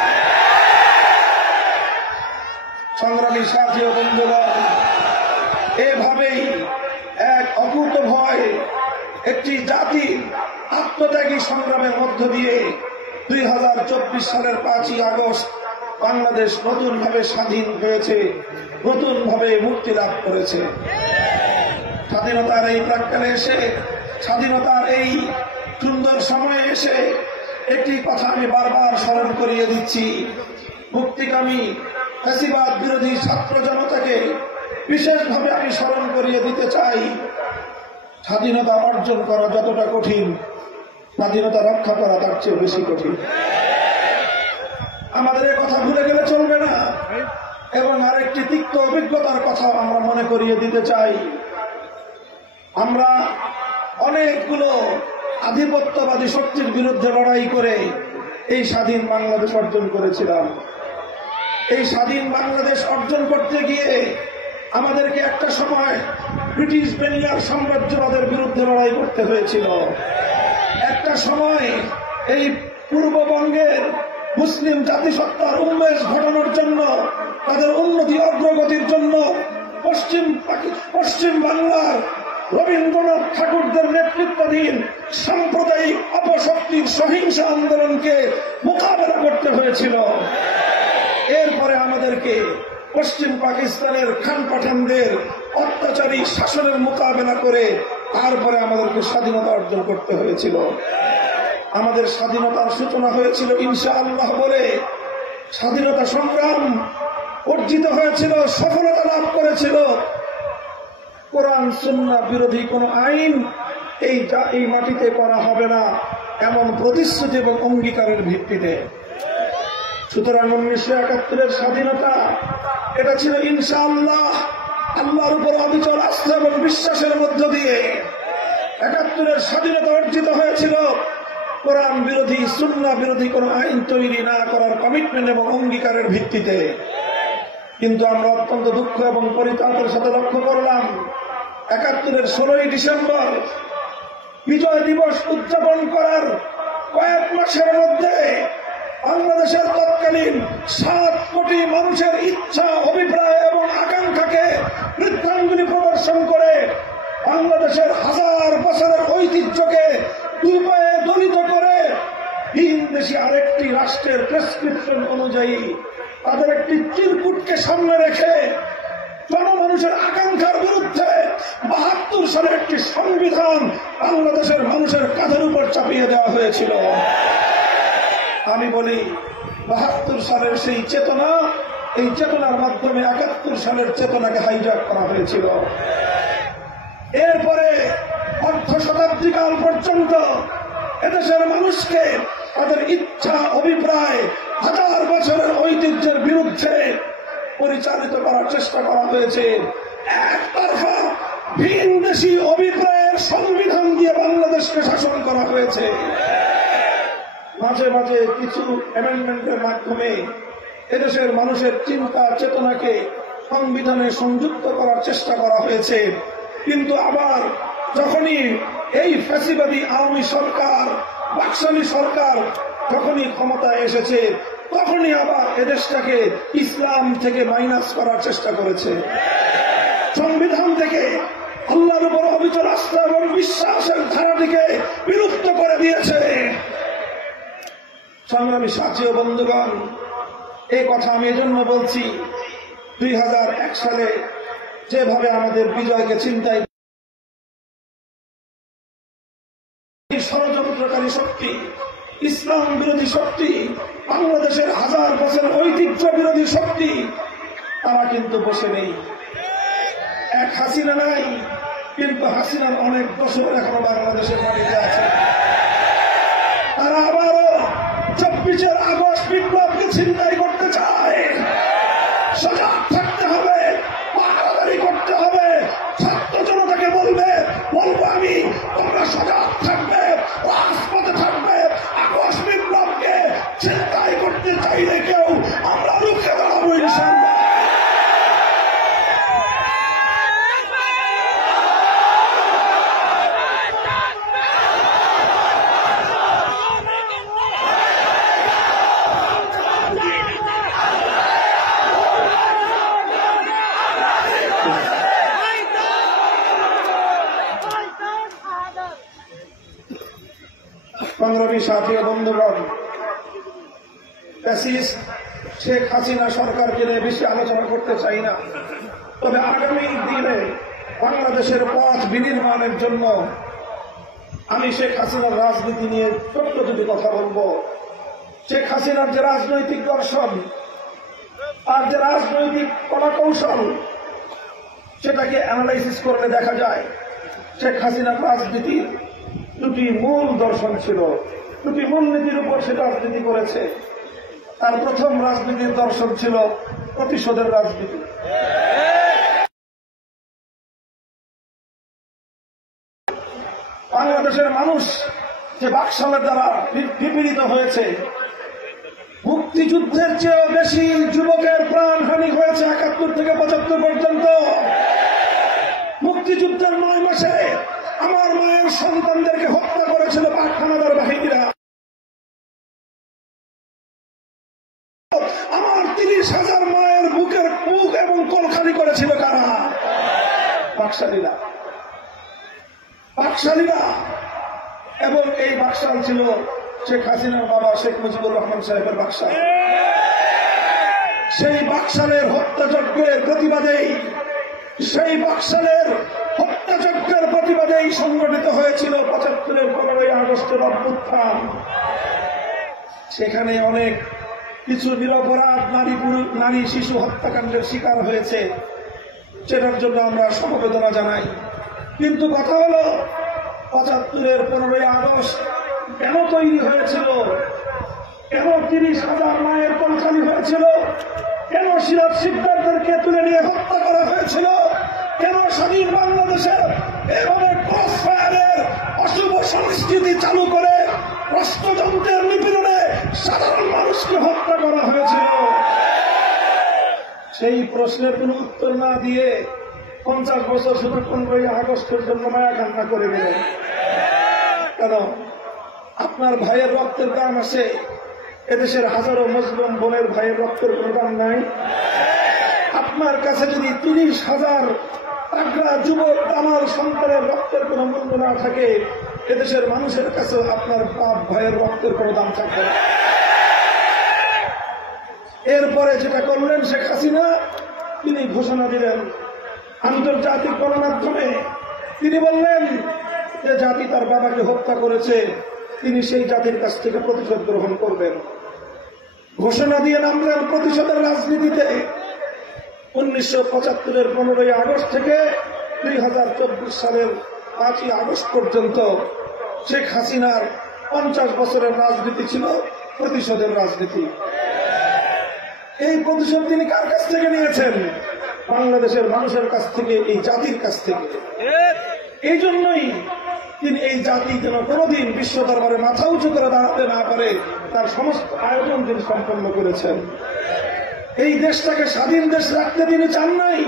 সংগ্রামী সাথী ও বন্ধুগণ, এভাবেই এক অকুতভয় একটি জাতি আত্মত্যাগী সংগ্রামের মধ্য দিয়ে 2024 সালের 5ই আগস্ট বাংলাদেশ নতুনভাবে স্বাধীন হয়েছে, নতুনভাবে মুক্তি লাভ করেছে। স্বাধীনতার এই প্রাক্কালে এসে, স্বাধীনতার এই সুন্দর সময়ে এসে একটি কথা আমি বারবার স্মরণ করিয়ে দিচ্ছি। মুক্তিকামী ফ্যাসিবাদ বিরোধী ছাত্র জনতাকে বিশেষভাবে আমি স্মরণ করিয়ে দিতে চাই, স্বাধীনতা অর্জন করা যতটা কঠিন, স্বাধীনতা রক্ষা করা তার চেয়ে বেশি কঠিন। আমাদের এ কথা ভুলে গেলে চলবে না। এবং আরেকটি তিক্ত অভিজ্ঞতার কথা আমরা মনে করিয়ে দিতে চাই। আমরা অনেকগুলো আধিপত্যবাদী শক্তির বিরুদ্ধে লড়াই করে এই স্বাধীন বাংলাদেশ অর্জন করেছিলাম। এই স্বাধীন বাংলাদেশ অর্জন করতে গিয়ে আমাদেরকে একটা সময় ব্রিটিশ বেনিয়ার সাম্রাজ্যবাদের বিরুদ্ধে লড়াই করতে হয়েছিল। একটা সময় এই পূর্ববঙ্গের মুসলিম জাতিসত্তার উন্মেষ ঘটানোর জন্য, তাদের উন্নতি অগ্রগতির জন্য পশ্চিম বাংলার রবীন্দ্রনাথ ঠাকুরদের নেতৃত্বাধীন সাম্প্রদায়িক অপশক্তির সহিংস আন্দোলনকে মোকাবেলা করতে হয়েছিল। এরপরে আমাদেরকে পশ্চিম পাকিস্তানের খান পাঠানদের অত্যাচারী শাসনের মোকাবেলা করে তারপরে আমাদেরকে স্বাধীনতা অর্জন করতে হয়েছিল। আমাদের স্বাধীনতার সূচনা হয়েছিল ইনশাআল্লাহ বলে। স্বাধীনতা সংগ্রাম অর্জিত হয়েছিল, সফলতা লাভ করেছিল কোরআন সুন্নাহ বিরোধী কোন আইন এই মাটিতে করা হবে না এমন প্রতিশ্রুতি এবং অঙ্গীকারের ভিত্তিতে। সুতরাং 1971-এর স্বাধীনতা এটা ছিল ইনশাআল্লাহ আল্লাহর উপর অবিচল আস্থা এবং বিশ্বাসের মধ্য দিয়ে। 71-এর স্বাধীনতা অর্জিত হয়েছিল কোরআন বিরোধী সুন্নাহ বিরোধী কোন আইন তৈরি না করার কমিটমেন্ট এবং অঙ্গীকারের ভিত্তিতে। কিন্তু আমরা অত্যন্ত দুঃখ এবং পরিতাপের সাথে লক্ষ্য করলাম 71-এর 16ই ডিসেম্বর বিজয় দিবস উদযাপন করার কয়েক মাসের মধ্যে বাংলাদেশের তৎকালীন 7 কোটি মানুষের ইচ্ছা, অভিপ্রায় এবং আকাঙ্ক্ষাকে বৃদ্ধাঙ্গুলি প্রদর্শন করে বাংলাদেশের হাজার বছরের ঐতিহ্যকে দুর্বয়ে দলিত করে ভিনদেশী আরেকটি রাষ্ট্রের প্রেসক্রিপশন অনুযায়ী তাদের একটি চিরকুটকে সামনে রেখে জনমানুষের আকাঙ্ক্ষার বিরুদ্ধে 72 সালের একটি সংবিধান বাংলাদেশের মানুষের কাঁধের উপর চাপিয়ে দেওয়া হয়েছিল। আমি বলি 72 সালের সেই চেতনা, এই চেতনার মাধ্যমে 71 সালের চেতনাকে হাইজ্যাক করা হয়েছিল। এরপরে অর্ধ শতাব্দীকাল পর্যন্ত এদেশের মানুষকে তাদের ইচ্ছা, অভিপ্রায়, হাজার বছরের ঐতিহ্যের বিরুদ্ধে পরিচালিত করার চেষ্টা করা হয়েছে। একতরফা ভিনদেশী অভিপ্রায়ের সংবিধান দিয়ে বাংলাদেশকে শাসন করা হয়েছে। মাঝে মাঝে কিছু অ্যামেন্ডমেন্টের মাধ্যমে এদেশের মানুষের চিন্তা চেতনাকে সংবিধানে সংযুক্ত করার চেষ্টা করা হয়েছে। কিন্তু আবার যখনই এই ফ্যাসিবাদী আওয়ামী সরকার, বাকশালী সরকার যখনই ক্ষমতায় এসেছে তখনই আবার এদেশটাকে ইসলাম থেকে মাইনাস করার চেষ্টা করেছে। সংবিধান থেকে আল্লাহর উপর অবিচল আস্থা এবং বিশ্বাসের ধারাটিকে বিলুপ্ত করে দিয়েছে। সংগ্রামী সাথী ও বন্ধুগণ, এই কথা আমি এজন্য বলছি, 2001 সালে যেভাবে আমাদের বিজয়কে ছিনতাই ষড়যন্ত্রকারী শক্তি, ইসলাম বিরোধী শক্তি, বাংলাদেশের হাজার বছরের ঐতিহ্য বিরোধী শক্তি, তারা কিন্তু বসে নেই। এক হাসিনা নাই, কিন্তু হাসিনার অনেক দশক এখনো বাংলাদেশের মাটিতে আছে। তারা আবারও 24 আগস্ট বিপ্লবকে ছিনতাই করতে চায়। সজাগ থাকতে হবে, পাহারাদারি করতে হবে। ছাত্র জনতাকে বলবো আমি, তোমরা সজাগ থাকবে, রাজপথে থাকবে। আগস্ট বিপ্লবকে ছিনতাই করতে চাইলে কেউ আমরা রুখে দাঁড়াবো ইনশাআল্লাহ। সংগ্রামী সাথী ও বন্ধুগণ, ফ্যাসিস্ট শেখ হাসিনা সরকারকে নিয়ে বেশি আলোচনা করতে চাই না। তবে আগামী দিনে বাংলাদেশের পথ বিনির্মাণের জন্য আমি শেখ হাসিনার রাজনীতি নিয়ে ছোট্ট যদি কথা বলবো। শেখ হাসিনার যে রাজনৈতিক দর্শন আর যে রাজনৈতিক কলাকৌশল, সেটাকে অ্যানালাইসিস করলে দেখা যায় শেখ হাসিনার রাজনীতির দুটি মূল দর্শন ছিল, দুটি মূলনীতির উপর সে রাজনীতি করেছে। তার প্রথম রাজনীতির দর্শন ছিল প্রতিশোধের রাজনীতি। বাংলাদেশের মানুষ যে বাকশালের দ্বারা বিপীড়িত হয়েছে, মুক্তিযুদ্ধের চেয়েও বেশি যুবকের প্রাণহানি হয়েছে ৭১ থেকে ৭৫ পর্যন্ত। মুক্তিযুদ্ধের ৯ মাসে আমার মায়ের সন্তানদেরকে হত্যা করেছিল পাক হানাদার বাহিনীরা। আমার ৩০,০০০ মায়ের বুকের মুখ এবং কলখালি করেছিল কারা? বাকশালীরা। বাকশালীরা। এবং এই বাকশাল ছিল শেখ হাসিনার বাবা শেখ মুজিবুর রহমান সাহেবের বাকশাল। সেই বাকশালের হত্যাযজ্ঞের প্রতিবাদেই, সেই বাকশালের হত্যাযজ্ঞের প্রতিবাদেই সংগঠিত হয়েছিল ৭৫-এর ১৫ই আগস্টের অভ্যুত্থান। সেখানে অনেক কিছু নিরপরাধ নারী শিশু হত্যাকাণ্ডের শিকার হয়েছে, সেটার জন্য আমরা সমবেদনা জানাই। কিন্তু কথা হলো ৭৫-এর ১৫ই আগস্ট কেন তৈরি হয়েছিল? কেন ৩০,০০০ মায়ের কলখালি হয়েছিল? কেন সিরাজ শিকদারদেরকে তুলে নিয়ে হত্যা করা হয়েছিল? কেন স্বাধীন বাংলাদেশে এভাবে ক্রস ফায়ারের অশুভ সংস্কৃতি চালু করে রাষ্ট্রযন্ত্রের নিপীড়নে সাধারণ মানুষকে হত্যা করা হয়েছিল? সেই প্রশ্নের কোন উত্তর না দিয়ে ৫০ বছর শুধু ১৫ই আগস্টের জন্য মায়া কান্না করে গেলেন কেন? আপনার ভাইয়ের রক্তের দাম আছে, এদেশের হাজারো মুসলিম বোনের ভাইয়ের রক্তের কোন দাম নাই? আপনার কাছে যদি ৩০,০০০ তাগড়া যুবক আমার সন্তানের রক্তের কোন মূল্য না থাকে, এদেশের মানুষের কাছে আপনার বাপ ভাইয়ের রক্তের কোন দাম থাকবে না। এরপরে যেটা করলেন শেখ হাসিনা, তিনি ঘোষণা দিলেন আন্তর্জাতিক গণমাধ্যমে। তিনি বললেন যে জাতি তার বাবাকে হত্যা করেছে, তিনি সেই জাতির কাছ থেকে প্রতিশোধ গ্রহণ করবেন। ঘোষণা দিয়ে নামলেন প্রতিশোধের রাজনীতিতে। ১৯৭৫-এর ১৫ই আগস্ট থেকে ২০২৪ সালের ৫ই আগস্ট পর্যন্ত শেখ হাসিনার ৫০ বছরের রাজনীতি ছিল প্রতিশোধের রাজনীতি। এই প্রতিশোধ তিনি কার কাছ থেকে নিয়েছেন? বাংলাদেশের মানুষের কাছ থেকে, এই জাতির কাছ থেকে। এই জন্যই তিনি এই জাতি যেন কোনদিন বিশ্ব দরবারে মাথা উঁচু করে দাঁড়াতে না পারে, তার সমস্ত আয়োজন তিনি সম্পন্ন করেছেন। এই দেশটাকে স্বাধীন দেশ রাখতে তিনি চান নাই।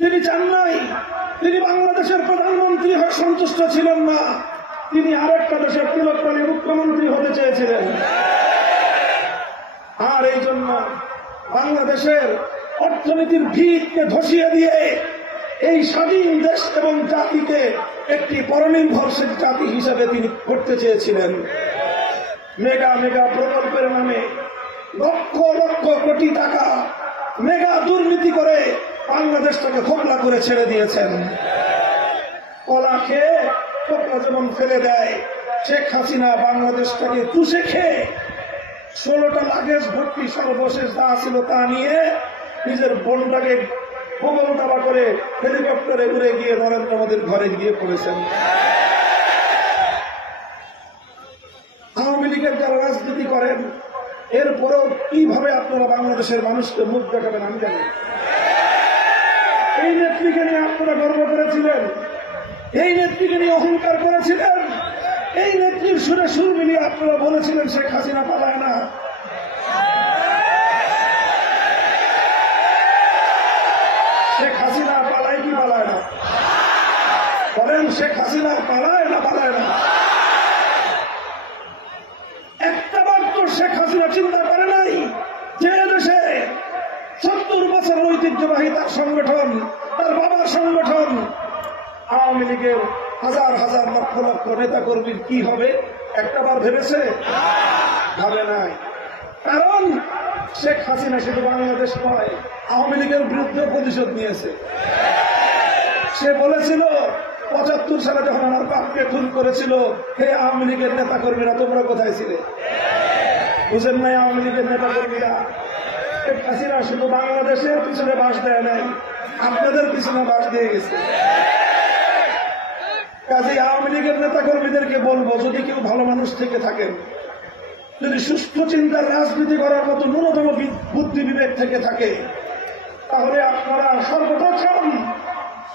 তিনি চান নাই। তিনি বাংলাদেশের প্রধানমন্ত্রী হয়ে সন্তুষ্ট ছিলেন না, তিনি আরেকটা দেশের তিলককালী মুখ্যমন্ত্রী হতে চেয়েছিলেন। আর এই জন্য বাংলাদেশের অর্থনীতির ভিতকে ধসিয়ে দিয়ে এই স্বাধীন দেশ এবং জাতিকে একটি পরনির্ভরশীল জাতি হিসেবে তিনি করতে চেয়েছিলেন। মেগা মেগা প্রকল্পের নামে লক্ষ লক্ষ কোটি টাকা মেগা দুর্নীতি করে বাংলাদেশটাকে খোকলা করে ছেড়ে দিয়েছেন। কলা খেয়ে খোকলা যেমন ফেলে দেয়, শেখ হাসিনা বাংলাদেশটাকে চুষে খেয়ে 16টা লাগেজ ভর্তি সর্বশেষ যা ছিল তা নিয়ে নিজের বোনটাকে ভূগোল দাবা করে হেলিকপ্টারে উড়ে গিয়ে নরেন্দ্র মোদীর ঘরে গিয়ে পড়েছেন। আওয়ামী লীগের যারা রাজনীতি করেন, এরপরেও কিভাবে আপনারা বাংলাদেশের মানুষকে মুখ দেখাবেন আমি জানি। এই নেত্রীকে নিয়ে আপনারা গর্ব করেছিলেন, এই নেত্রীকে নিয়ে অহংকার করেছিলেন, এই নেত্রীর সুরে সুর মিলিয়ে আপনারা বলেছিলেন শেখ হাসিনা পালায় না। শেখ হাসিনা পালায় কি পালায় না? বলেন, শেখ হাসিনা পালায় না পালায় না? একটাবার তো শেখ হাসিনা চিন্তা করে নাই যে দেশে 70 বছরের ঐতিহ্যবাহী তার সংগঠন, তার বাবার সংগঠন আওয়ামী লীগের হাজার হাজার লক্ষ লক্ষ নেতা কর্মীর কি হবে? একটাবার ভেবেছে? ভাবে নাই। কারণ শেখ হাসিনা শুধু বাংলাদেশ নয়, আওয়ামী লীগের বিরুদ্ধে প্রতিশোধ নিয়েছে। সে বলেছিল ৭৫ সালে যখন আমার বাপকে খুন করেছিল, হে আওয়ামী লীগের নেতা কর্মীরা তোমরা কোথায় ছিলে? বুঝেন নাই আওয়ামী লীগের নেতা কর্মীরা? শেখ হাসিনা শুধু বাংলাদেশের পিছনে বাস দেয় নাই, আপনাদের পিছনে বাস দিয়ে গেছে। কাজে আওয়ামী লীগের নেতা কর্মীদেরকে বলবো, যদি কেউ ভালো মানুষ থেকে থাকেন, যদি সুস্থ চিন্তার রাজনীতি করার মতো ন্যূনতম বুদ্ধি বিবেক থেকে থাকে, তাহলে আপনারা সর্বপ্রথম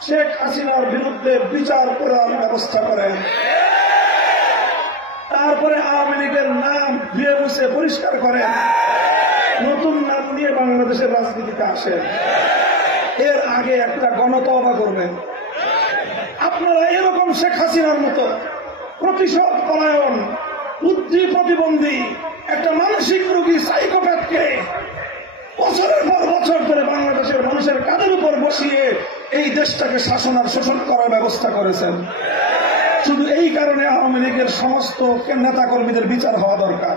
শেখ হাসিনার বিরুদ্ধে বিচার করার ব্যবস্থা করেন। তারপরে আওয়ামী লীগের নাম ধুয়ে মুছে পরিষ্কার করেন, নতুন নাম নিয়ে বাংলাদেশের রাজনীতিতে আসেন। এর আগে একটা গণতওবা করবেন। আপনারা এরকম শেখ হাসিনার মতো প্রতিশোধ পরায়ণ, বুদ্ধি প্রতিবন্ধী একটা মানসিক রোগী সাইকোপ্যাথকে বছরের পর বছর ধরে বাংলাদেশের মানুষের কাঁধের উপর বসিয়ে এই দেশটাকে শাসন আর শোষণ করার ব্যবস্থা করেছেন। শুধু এই কারণে আওয়ামী লীগের সমস্ত নেতা কর্মীদের বিচার হওয়া দরকার,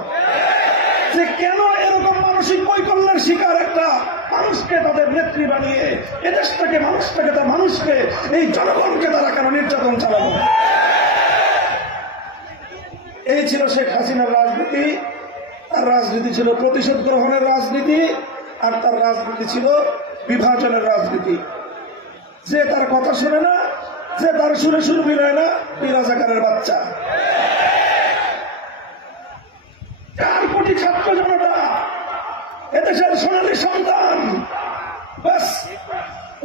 যে কেন এরকম মানসিক বৈকল্যের শিকার একটা মানুষকে তাদের নেত্রী বানিয়ে এদেশটাকে মানুষকে এই জনগণকে তারা কেন নির্যাতন চালানো। এই ছিল শেখ হাসিনার রাজনীতি। তার রাজনীতি ছিল প্রতিশোধ গ্রহণের রাজনীতি, আর তার রাজনীতি ছিল বিভাজনের রাজনীতি। যে তার কথা শুনে না, যে তার সুরে সুর মিলায় না, এই রাজাকারের বাচ্চা। 4 কোটি ছাত্র জনতা এদেশের সোনালী সন্তান, বাস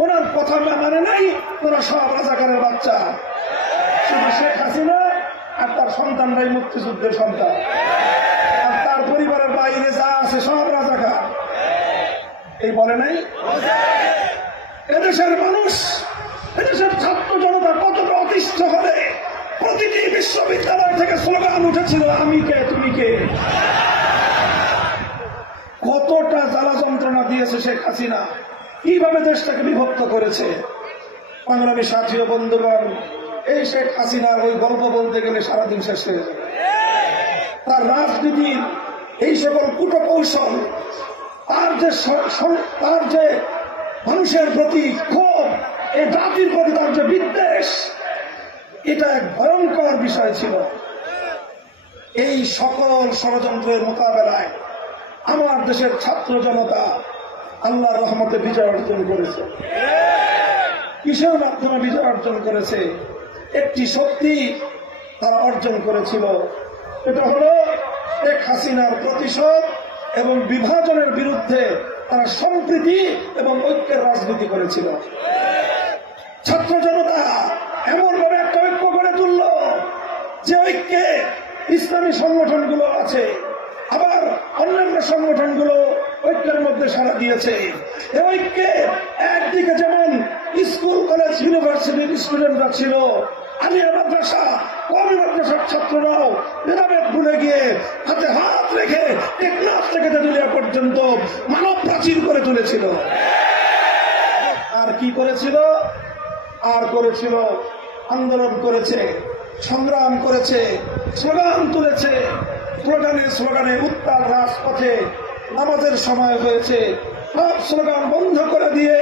ওনার কথা মানে নাই, ওরা সব রাজাকারের বাচ্চা। শুধু শেখ হাসিনা আর তার সন্তানরাই মুক্তিযুদ্ধের সন্তান, আর তার পরিবারের বাইরে যা আছে সব রাজাকার। এই বলে নাই? এদেশের মানুষ, এদেশের ছাত্র জনতা কতটা অতিষ্ঠ হলে প্রতিটি বিশ্ববিদ্যালয় থেকে স্লোগান উঠেছিল, আমি কে তুমি কে। কতটা জ্বালা যন্ত্রণা দিয়েছে শেখ হাসিনা, কিভাবে দেশটাকে বিভক্ত করেছে। বাংলাদেশ সাথী ও বন্ধুগণ, এই শেখ হাসিনার ওই গল্প বলতে গেলে সারাদিন শেষ হয়ে যাবে। তার রাজনীতির এই সকল কূটকৌশল, তার যে মানুষের প্রতি ক্ষোভ, এই জাতির প্রতি তার যে বিদ্বেষ, এটা এক ভয়ঙ্কর বিষয় ছিল। এই সকল ষড়যন্ত্রের মোকাবেলায় আমার দেশের ছাত্র জনতা আল্লাহর রহমতে বিজয় অর্জন করেছে। কিসের মাধ্যমে বিজয় অর্জন করেছে? একটি শক্তি তারা অর্জন করেছিল, এটা হলো শেখ হাসিনার প্রতিশোধ এবং বিভাজনের বিরুদ্ধে তারা সম্প্রীতি এবং ঐক্যের রাজনীতি করেছিল। ছাত্র জনতা এমন ভাবে একটা ঐক্য গড়ে তুলল যে ঐক্যে ইসলামী সংগঠনগুলো আছে, আবার অন্যান্য সংগঠনগুলো ঐক্যের মধ্যে সাড়া দিয়েছে। এই ঐক্যে একদিকে যেমন স্কুল কলেজ ইউনিভার্সিটির স্টুডেন্টরা ছিল, আলিয়া মাদ্রাসা কওমি মাদ্রাসার ছাত্ররাও ভেদাভেদ ভুলে গিয়ে হাতে হাত রেখে টেকনাফ থেকে তেঁতুলিয়া পর্যন্ত মানব প্রাচীর করে তুলেছিল। আর কি করেছিল? আর করেছিল আন্দোলন করেছে, সংগ্রাম করেছে, স্লোগান তুলেছে। স্লোগানে উত্তাল রাজপথে নামাজের সময় হয়েছে, সব স্লোগান বন্ধ করে দিয়ে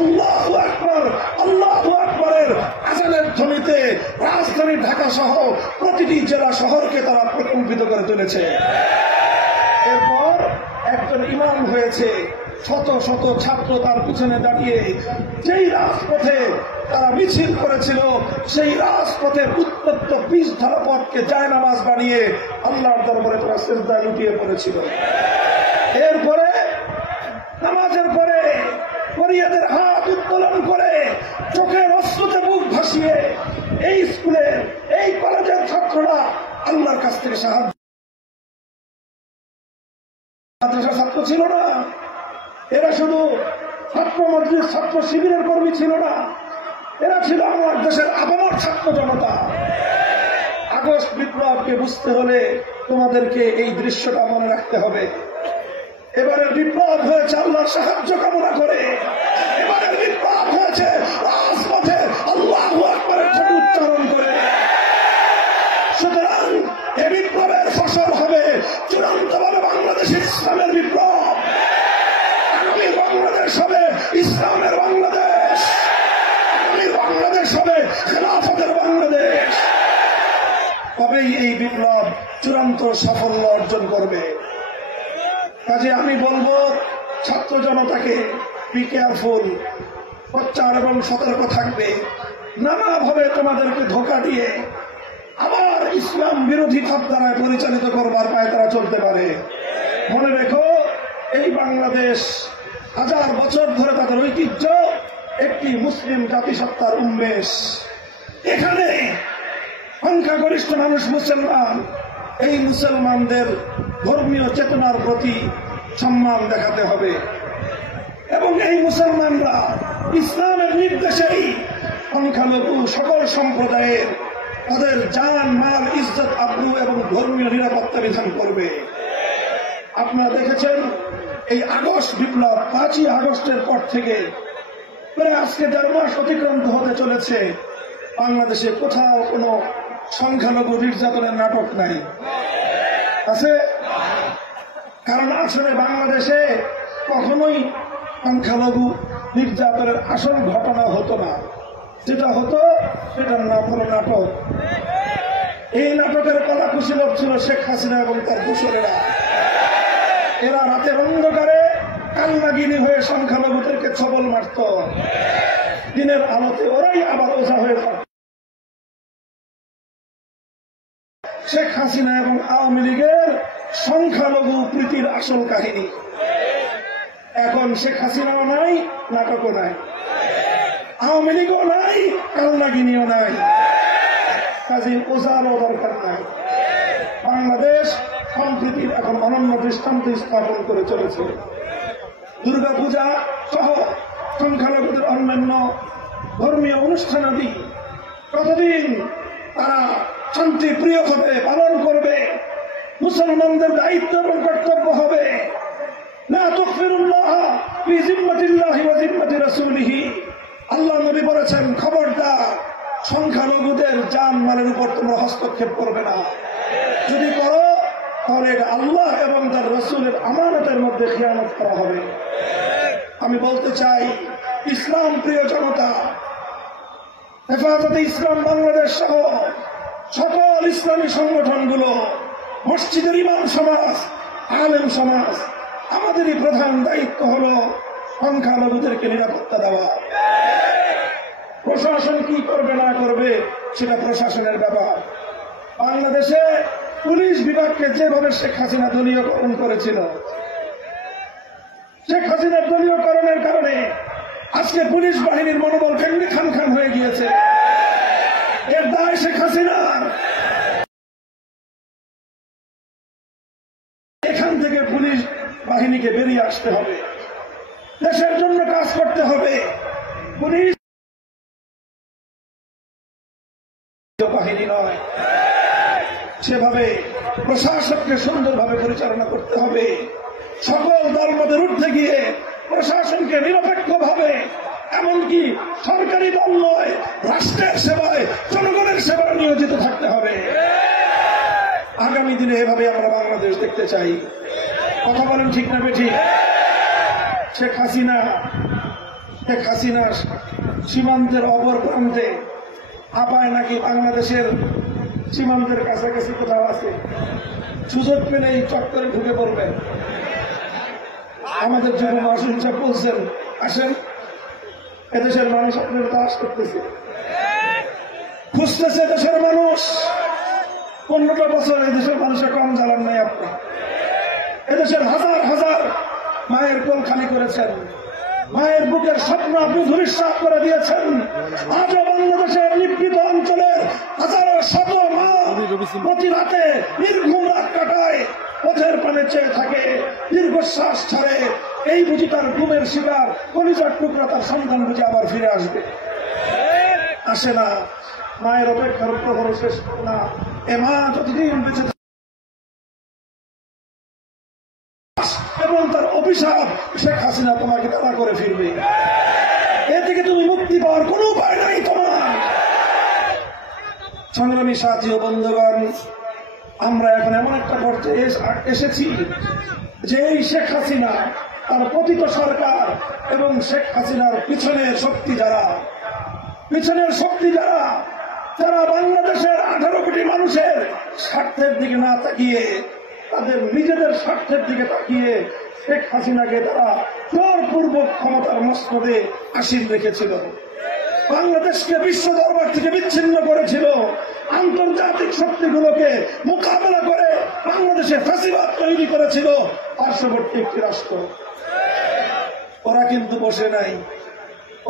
আল্লাহু আকবার আল্লাহু আকবারের আযানের ধ্বনিতে রাজধানী ঢাকা সহ প্রতিটি জেলা শহরকে তারা প্রকম্পিত করে তুলেছে। এরপর একজন ইমাম হয়েছে, শত শত ছাত্র তার পিছনে দাঁড়িয়ে যেই রাজপথে তারা মিছিল করেছিল, সেই রাজপথে উত্তপ্ত পিচ ঢালা পথকে জায়নামাজ বানিয়ে আল্লাহর দরবারে তারা সিজদায় লুটিয়ে পড়েছিল। এরপরে নামাজের পরে ফরিয়াদের হাত উত্তোলন করে চোখের অশ্রুতে বুক ভাসিয়ে এই স্কুলের, এই কলেজের ছাত্ররা আল্লাহর কাছ থেকে সাহায্য। মাদ্রাসা ছাত্র ছিল না, এরা শুধু ছাত্র মজলিস, ছাত্র শিবিরের কর্মী ছিল না, এরা ছিল আমার দেশের আপামর ছাত্র জনতা। আগস্ট বিপ্লবকে বুঝতে হলে তোমাদেরকে এই দৃশ্যটা মনে রাখতে হবে। এবারের বিপ্লব হয়েছে আল্লাহর সাহায্য কামনা করে, এবারের বিপ্লব হয়েছে রাজপথে আল্লাহু আকবারের ধ্বনি উচ্চারণ করে। সুতরাং এই বিপ্লবের ফসল হবে চূড়ান্তভাবে বাংলাদেশ ইসলামের বিপ্লব। আগামী বাংলাদেশ হবে ইসলামের বাংলাদেশ, আগামী বাংলাদেশ হবে খেলাফতের বাংলাদেশ। তবেই এই বিপ্লব চূড়ান্ত সাফল্য অর্জন করবে। কাজে আমি বলবো ছাত্র জনতাকে, বি কেয়ারফুল, সোচ্চার এবং সতর্ক থাকবে। নানাভাবে তোমাদেরকে ধোঁকা দিয়ে আবার ইসলাম বিরোধী ভাবধারায় পরিচালিত করবার পায়ে তারা চলতে পারে। মনে রেখো, এই বাংলাদেশ হাজার বছর ধরে তাদের ঐতিহ্য একটি মুসলিম জাতিসত্তার উন্মেষ। এখানে সংখ্যাগরিষ্ঠ মানুষ মুসলমান। এই মুসলমানদের ধর্মীয় চেতনার প্রতি সম্মান দেখাতে হবে এবং এই মুসলমানরা ইসলামের নির্দেশেই সংখ্যালঘু সকল সম্প্রদায়ের তাদের জান, মাল, ইজ্জত, আবরু এবং ধর্মীয় নিরাপত্তা বিধান করবে। আপনারা দেখেছেন এই আগস্ট বিপ্লব, 5ই আগস্টের পর থেকে প্রায় আজকে 1.5 মাস অতিক্রান্ত হতে চলেছে। বাংলাদেশে কোথাও কোনো সংখ্যালঘু নির্যাতনের নাটক নাই, আছে? কারণ আসলে বাংলাদেশে কখনোই সংখ্যালঘু নির্যাতনের আসল ঘটনা হতো না। যেটা হতো সেটার নাম হলো নাটক। এই নাটকের কলা কুশীলব ছিল শেখ হাসিনা এবং তার দোসরেরা। এরা রাতের অন্ধকারে কালনাগিনী হয়ে সংখ্যালঘুদেরকে ছবল মারত, দিনের আলোতে ওরাই আবার ওঝা হয়ে থাকত। শেখ হাসিনা এবং আওয়ামী লীগের সংখ্যালঘু প্রীতির আসল কাহিনী। এখন শেখ হাসিনাও নাই, নাটকও নাই, আওয়ামী লীগও নাই, কালনাগিনীও নাই, কাজী ওঝারও দরকার নাই। বাংলাদেশ সম্প্রীতির এখন অনন্য দৃষ্টান্ত স্থাপন করে চলেছে। দুর্গাপূজা সহ সংখ্যালঘুদের অন্যান্য ধর্মীয় অনুষ্ঠানাদি কতদিন তারা শান্তিপ্রিয়ভাবে পালন করবে? মুসলমানদের দায়িত্ব এবং কর্তব্য হবে লা তুগফিরুল্লাহ ফি জিম্মাতিল্লাহি ওয়া জিম্মাতি রাসূলিহি। আল্লাহ নবী বলেছেন, খবরদার সংখ্যালঘুদের জান মালের উপর তোমরা হস্তক্ষেপ করবে না। যদি করো তাহলে এটা আল্লাহ এবং তার রাসূলের আমানতের মধ্যে খিয়ানত করা হবে। আমি বলতে চাই, ইসলাম প্রিয় জনতা, হেফাজতে ইসলাম বাংলাদেশ সহ সকল ইসলামী সংগঠনগুলো, মসজিদের ইমাম সমাজ, আলেম সমাজ, আমাদেরই প্রধান দায়িত্ব হল সংখ্যালঘুদেরকে নিরাপত্তা দেওয়া। প্রশাসন কি করবে না করবে সেটা প্রশাসনের ব্যাপার। বাংলাদেশে পুলিশ বিভাগকে যেভাবে শেখ হাসিনা দলীয়করণ করেছিল, শেখ হাসিনার দলীয়করণের কারণে আজকে পুলিশ বাহিনীর মনোবল ভেঙে খান খান হয়ে গিয়েছে। এর দায় শেখ হাসিনার। এখান থেকে পুলিশ বাহিনীকে বেরিয়ে আসতে হবে, দেশের জন্য কাজ করতে হবে। পুলিশ বাহিনী নয়, সেভাবে প্রশাসনকে সুন্দরভাবে পরিচালনা করতে হবে। সকল দলমতের ঊর্ধ্বে গিয়ে প্রশাসনকে নিরপেক্ষভাবে, এমনকি সরকারি দল নয়, রাষ্ট্রের সেবায়, জনগণের সেবায় নিয়োজিত থাকতে হবে। আগামী দিনে এভাবে আমরা বাংলাদেশ দেখতে চাই। কথা বলেন ঠিক না বেঠিক? শেখ হাসিনা সীমান্তের অপর প্রান্তে আপায় নাকি বাংলাদেশের সীমান্তের কাছাকাছি কোথাও আছে। সুযোগ পেলেই চক্করে ঢুকে পড়বেন। আমাদের যুব মাসুল সাহেব বলছেন, আসেন, এদেশের মানুষ আপনার দাস করতেছে, খুঁজতেছে দেশের মানুষ। 15টা বছর এদেশের মানুষের কম জ্বালান নাই আপনার। এদেশের হাজার হাজার মায়ের কোল খালি করেছেন, মায়ের বুকের স্বপ্ন আপনি ধূলিসাৎ করে দিয়েছেন। আজও বাংলাদেশের নিপীড়িত অঞ্চলের হাজারো শত মা প্রতি রাতে নির্ঘুম রাত কাটায়, পথের পানে চেয়ে থাকে, দীর্ঘশ্বাস ছাড়ে। এই বুঝি তার ঘুমের শিকার কলিজার টুকরা তার সন্তান বুঝি আবার ফিরে আসবে? আসে না। মায়ের অপেক্ষার প্রহর শেষ না। এ মা যতদিন বেঁচে এবং তার অভিশাপ শেখ হাসিনা তোমাকে তাড়া করে ফিরবে। এ থেকে তুমি মুক্তি পাওয়ার কোন উপায় নাই তোমার। সংগ্রামী সাথী ও বন্ধুগণ, আমরা এখন এমন একটা পর্যায়ে এসেছি যে এই শেখ হাসিনা, তার পতিত সরকার এবং শেখ হাসিনার পিছনের শক্তি যারা যারা বাংলাদেশের 18 কোটি মানুষের স্বার্থের দিকে না তাকিয়ে তাদের নিজেদের স্বার্থের দিকে তাকিয়ে শেখ হাসিনাকে তারা জোরপূর্বক ক্ষমতার মসনদে আসীন রেখেছিল, বাংলাদেশকে বিশ্ব দরবার থেকে বিচ্ছিন্ন করেছিল। আন্তর্জাতিক শক্তিগুলোকে মোকাবেলা করে বাংলাদেশে ফ্যাসিবাদ তৈরি করেছিল পার্শ্ববর্তী একটি রাষ্ট্র। ওরা কিন্তু বসে নাই,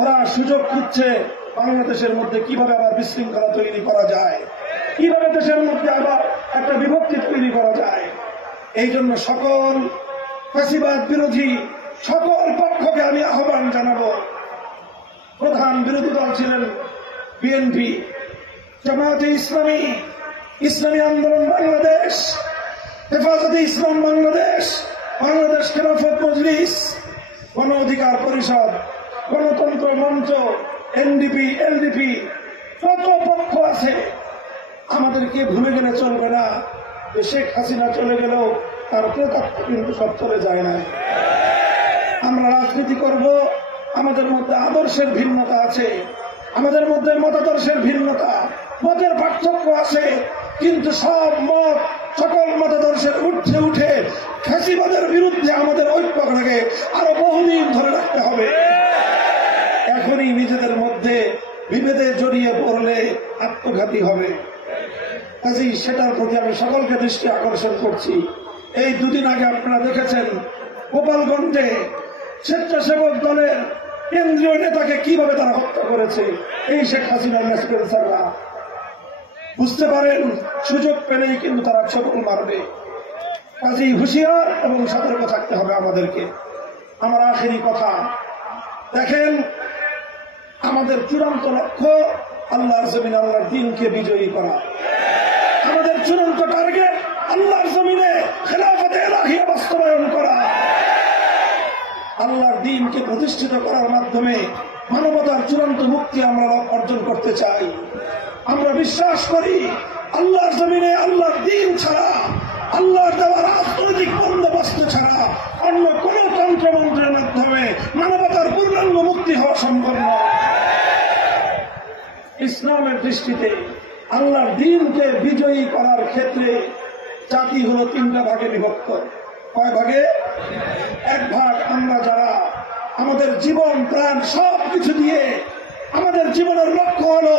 ওরা সুযোগ খুঁজছে বাংলাদেশের মধ্যে কিভাবে আবার বিশৃঙ্খলা তৈরি করা যায়, কিভাবে দেশের মধ্যে আবার একটা বিভক্তি তৈরি করা যায়। এই জন্য সকল ফ্যাসিবাদ বিরোধী সকল পক্ষকে আমি আহ্বান জানাবো। প্রধান বিরোধী দল ছিলেন বিএনপি, জামায়াতে ইসলামী, ইসলামী আন্দোলন বাংলাদেশ, হেফাজতে ইসলাম বাংলাদেশ, বাংলাদেশ খেলাফত মজলিস, গণ অধিকার পরিষদ, গণতন্ত্র মঞ্চ, এনডিপি, এলডিপি, কত পক্ষ আছে। আমাদেরকে ভুলে গেলে চলবে না যে শেখ হাসিনা চলে গেলেও তার প্রতাপ কিন্তু সব চলে যায় না। আমরা রাজনীতি করব, আমাদের মধ্যে আদর্শের ভিন্নতা আছে, আমাদের মধ্যে মতাদর্শের ভিন্নতা, মতের পার্থক্য আছে, কিন্তু সব মত সকল মতাদর্শের ঊর্ধ্বে উঠে ফ্যাসিবাদের বিরুদ্ধে আমাদের ঐক্যটাকে আরো বহুদিন ধরে রাখতে হবে। এখনই নিজেদের মধ্যে বিভেদে জড়িয়ে পড়লে আত্মঘাতী হবে। কাজেই সেটার প্রতি আমি সকলকে দৃষ্টি আকর্ষণ করছি। এই দুদিন আগে আপনারা দেখেছেন গোপালগঞ্জে স্বেচ্ছাসেবক দলের কেন্দ্রীয় নেতাকে কিভাবে তারা হত্যা করেছে এই শেখ হাসিনা ন্যাসকেন্সাররা। বুঝতে পারেন সুযোগ পেলেই কিন্তু তারা ছবল মারবে। কাজেই হুঁশিয়ার এবং সতর্ক থাকতে হবে আমাদেরকে। আমার আখেরি কথা, দেখেন আমাদের চূড়ান্ত লক্ষ্য আল্লাহর জমিনে আল্লাহর দ্বীনকে বিজয়ী করা। আমাদের চূড়ান্ত টার্গেট আল্লাহর জমিনে খেলাফতে ইলাহিয়া বাস্তবায়ন করা। আল্লাহর দ্বীনকে প্রতিষ্ঠিত করার মাধ্যমে মানবতার চূড়ান্ত মুক্তি আমরা অর্জন করতে চাই। আমরা বিশ্বাস করি আল্লাহর জমিনে আল্লাহর দ্বীন ছাড়া, আল্লাহর দেওয়া রাজনৈতিক বন্দোবস্ত ছাড়া অন্য কোন তন্ত্রমন্ত্রের মাধ্যমে মানবতার পূর্ণাঙ্গ মুক্তি হওয়া সম্ভব নয়। ইসলামের দৃষ্টিতে আল্লাহর দ্বীনকে বিজয়ী করার ক্ষেত্রে জাতি হলো তিনটা ভাগে বিভক্ত। কয় ভাগে? এক ভাগ আমরা যারা আমাদের জীবন প্রাণ সবকিছু দিয়ে আমাদের জীবনের লক্ষ্য হলো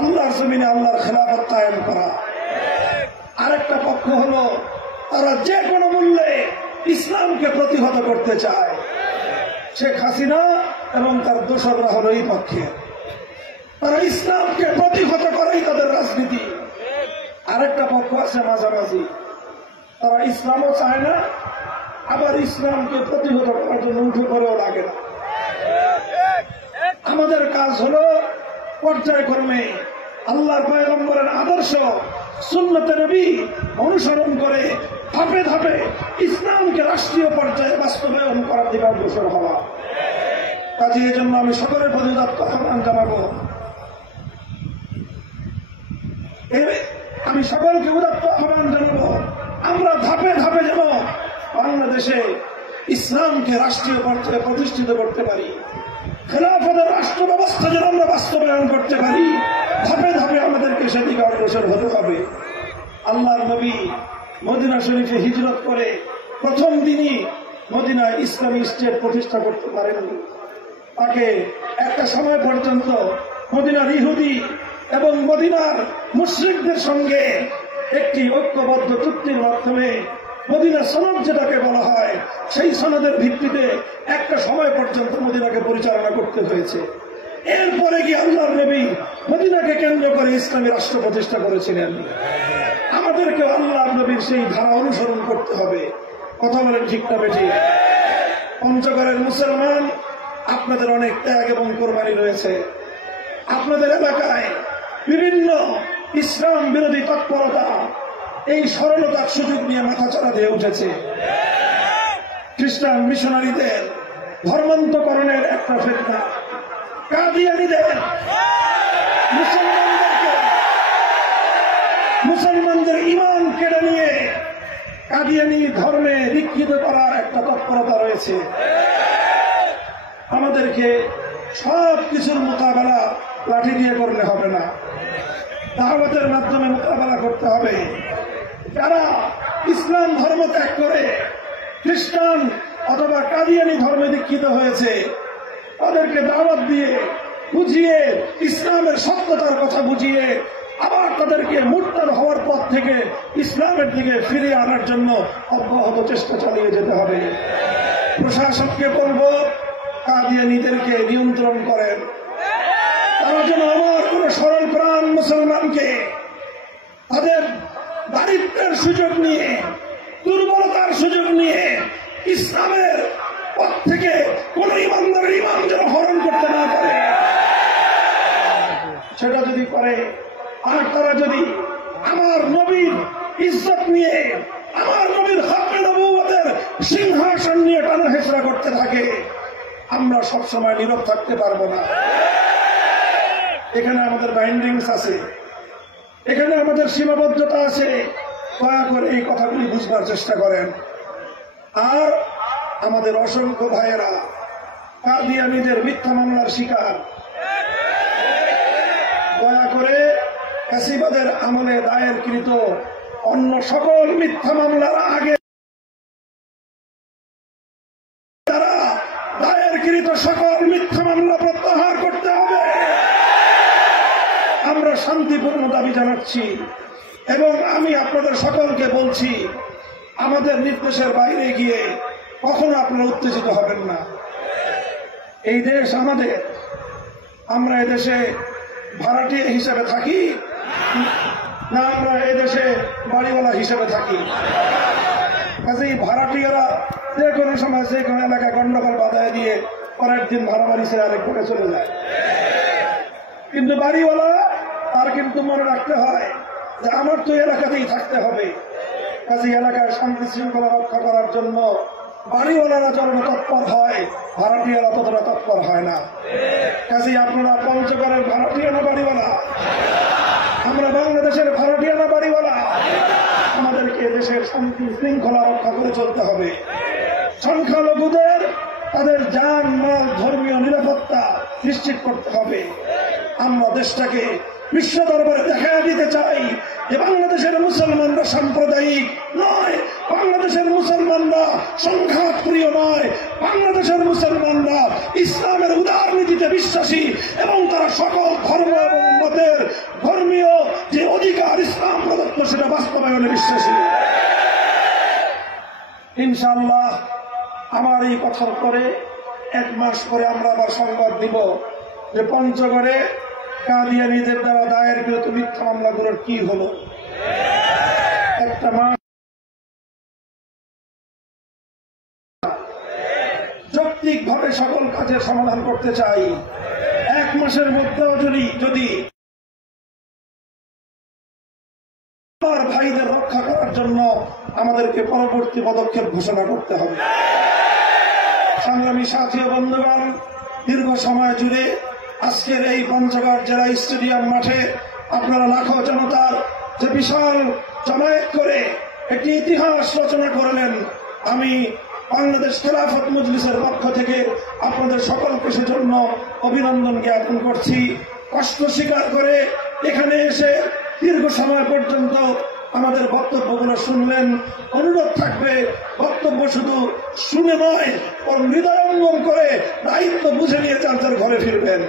আল্লাহর জমিনে আল্লাহর খেলাফত কায়েম করা। আরেকটা পক্ষ হলো তারা যে কোনো মূল্যে ইসলামকে প্রতিহত করতে চায়। শেখ হাসিনা এবং তার দোসররা হলো এই পক্ষে, তারা ইসলামকে প্রতিহত করাই তাদের রাজনীতি। আরেকটা পক্ষ আছে মাঝামাঝি, তারা ইসলামও চায় না, আবার ইসলামকে প্রতিহত করার জন্য উঠে করেও লাগে না। আমাদের কাজ হলো পর্যায়ক্রমে আল্লাহর পয়গম্বরের আদর্শ সুন্নতে নবী অনুসরণ করে ধাপে ধাপে ইসলামকে রাষ্ট্রীয় পর্যায়ে বাস্তবায়ন করার দিকে অগ্রসর হওয়া। কাজে এই জন্য আমি সকলের প্রতি আহ্বান জানাবো, আমি সকলকে উদাত্ত আহ্বান জানাবো, আমরা ধাপে ধাপে যেন বাংলাদেশে ইসলামকে রাষ্ট্রীয় পর্যায়ে প্রতিষ্ঠিত করতে পারি, খেলাফতের রাষ্ট্র ব্যবস্থা যেন আমরা বাস্তবায়ন করতে পারি। ধাপে ধাপে আমাদেরকে সেদিকে অগ্রসর হতে হবে। আল্লাহর নবী মদিনা শরীফে হিজরত করে প্রথম দিনই মদিনায় ইসলামী স্টেট প্রতিষ্ঠা করতে পারেননি। তাকে একটা সময় পর্যন্ত মদিনার ইহুদি এবং মদিনার মুশরিকদের সঙ্গে একটি ঐক্যবদ্ধ চুক্তির মাধ্যমে মদিনা সনদ যেটাকে বলা হয়, সেই সনদের ভিত্তিতে একটা সময় পর্যন্ত মদিনাকে পরিচালনা করতে হয়েছে। এরপরে কি আল্লাহর নবী মদিনাকে কেন্দ্র করে ইসলামী রাষ্ট্র প্রতিষ্ঠা করেছিলেন। আমাদেরকে আল্লাহর নবীর সেই ধারা অনুসরণ করতে হবে। কথা বলেন ঠিক না বেঠিক? পঞ্চগড়ের মুসলমান, আপনাদের অনেক ত্যাগ এবং কোরবানি রয়েছে। আপনাদের এলাকায় বিভিন্ন ইসলাম বিরোধী তৎপরতা এই সরলতার সুযোগ নিয়ে মাথাচাড়া দিয়ে উঠেছে। খ্রিস্টান মিশনারিদের ধর্মান্তকরণের একটা ফিতনা, কাদিয়ানীদের মুসলমানদের ঈমান কেড়ে নিয়ে কাদিয়ানী ধর্মে দীক্ষিত করার একটা তৎপরতা রয়েছে। আমাদেরকে সব কিছুর মোকাবেলা লাঠি দিয়ে করলে হবে না, দাওয়াতের মাধ্যমে মোকাবেলা করতে হবে। যারা ইসলাম ধর্ম ত্যাগ করে খ্রিস্টান অথবা কাদিয়ানী ধর্মে দীক্ষিত হয়েছে, তাদেরকে দাওয়াত দিয়ে বুঝিয়ে ইসলামের সত্যতার কথা বুঝিয়ে আবার তাদেরকে মুরতাদ হওয়ার পথ থেকে ইসলামের দিকে ফিরিয়ে আনার জন্য অব্যাহত চেষ্টা চালিয়ে যেতে হবে। প্রশাসনকে বলবো কাদিয়ানীদেরকে নিয়ন্ত্রণ করেন। তারা যেন আমার কোন সরল প্রাণ মুসলমানকে তাদের দারিদ্রের সুযোগ নিয়ে, দুর্বলতার সুযোগ নিয়ে ইসলামের পথ থেকে কোন ইমানদারের ইমান যেন হরণ করতে না পারে। সেটা যদি করে, আর তারা যদি আমার নবীর ইজ্জত নিয়ে, আমার নবীর খাতমে নবুওয়াতের সিংহাসন নিয়ে টানা হেঁচড়া করতে থাকে, আমরা সবসময় নীরব থাকতে পারবো না। এখানে আমাদের বাইন্ডিংস আছে, এখানে আমাদের সীমাবদ্ধতা আছে। দয়া করে এই কথাগুলি বুঝবার চেষ্টা করেন। আর আমাদের অসংখ্য ভাইয়েরা কাদিয়ানীদের মিথ্যা মামলার শিকার। দয়া করে ফ্যাসিবাদের আমলে দায়েরকৃত অন্য সকল মিথ্যা মামলার আগে তারা দায়েরকৃত সকল মিথ্যা মামলা প্রত্যাহার করতে হবে। আমরা শান্তিপূর্ণ দাবি জানাচ্ছি এবং আমি আপনাদের সকলকে বলছি, আমাদের নির্দেশের বাইরে গিয়ে কখনো আপনারা উত্তেজিত হবেন না। এই দেশ আমাদের, আমরা এদেশে ভাড়াটিয়া হিসেবে থাকি না আমরা এদেশে বাড়িওয়ালা হিসেবে থাকি। কাজেই ভাড়াটিয়ারা যে কোনো সময় যে কোনো এলাকায় গন্ডগোল বাধায় দিয়ে পরের দিন ভাড়াবাড়ি ছেড়ে আরেক ঘরে চলে যায়। কিন্তু বাড়িওয়ালা তার কিন্তু মনে রাখতে হয় যে আমার তো এলাকাতেই থাকতে হবে। কাজে এলাকার শান্তি শৃঙ্খলা রক্ষা করার জন্য বাড়িওয়ালারা যখন তৎপর হয়, ভাড়াটিয়ারা ততটা তৎপর হয় না। কাজেই আপনারা পঞ্চগড়ের ভাড়াটিয়া না বাড়িওয়ালা, আমরা বাংলাদেশের ভাড়াটিয়া না বাড়িওয়ালা, আমাদেরকে দেশের শান্তি শৃঙ্খলা রক্ষা করে চলতে হবে। সংখ্যালঘুদের তাদের জান মাল ধর্মীয় নিরাপত্তা নিশ্চিত করতে হবে। আমরা দেশটাকে বিশ্ব দরবারে দেখা দিতে চাই যে বাংলাদেশের মুসলমানরা সাম্প্রদায়িক নয়, বাংলাদেশের মুসলমানরা সংঘাতপ্রিয় নয়, বাংলাদেশের মুসলমানরা ইসলামের উদারনীতিতে বিশ্বাসী এবং তারা সকল ধর্ম এবং মতের ধর্মীয় যে অধিকার ইসলাম প্রদত্ত সেটা বাস্তবায়নে বিশ্বাসী। ইনশাআল্লাহ আমার এই কথার পরে 1 মাস পরে আমরা আবার সংবাদ দিব যে পঞ্চগড়ে কাদিয়ানীদের দ্বারা দায়েরকৃত মিথ্যা মামলাগুলোর কি হলো। একটা মাস যৌক্তিকভাবে সকল কাজের সমাধান করতে চাই। 1 মাসের মধ্যেও যদি আমার ভাইদের রক্ষা করার জন্য আমাদেরকে পরবর্তী পদক্ষেপ ঘোষণা করতে হবে। সংগ্রামী সাথী ও বন্ধুগণ, দীর্ঘ সময় জুড়ে আজকের এই পঞ্চগড় জেলা স্টেডিয়াম মাঠে আপনারা লাখো জনতার যে বিশাল জমায়েত করে একটি ইতিহাস রচনা করলেন, আমি বাংলাদেশ খেলাফত মজলিসের পক্ষ থেকে আপনাদের সকলকে সেজন্য অভিনন্দন জ্ঞাপন করছি। কষ্ট স্বীকার করে এখানে এসে দীর্ঘ সময় পর্যন্ত আমাদের বক্তব্যগুলো শুনলেন। অনুরোধ থাকবে বক্তব্য শুধু শুনে নয়, হৃদয়ঙ্গম করে দায়িত্ব বুঝে নিয়ে যার ঘরে ফিরবেন।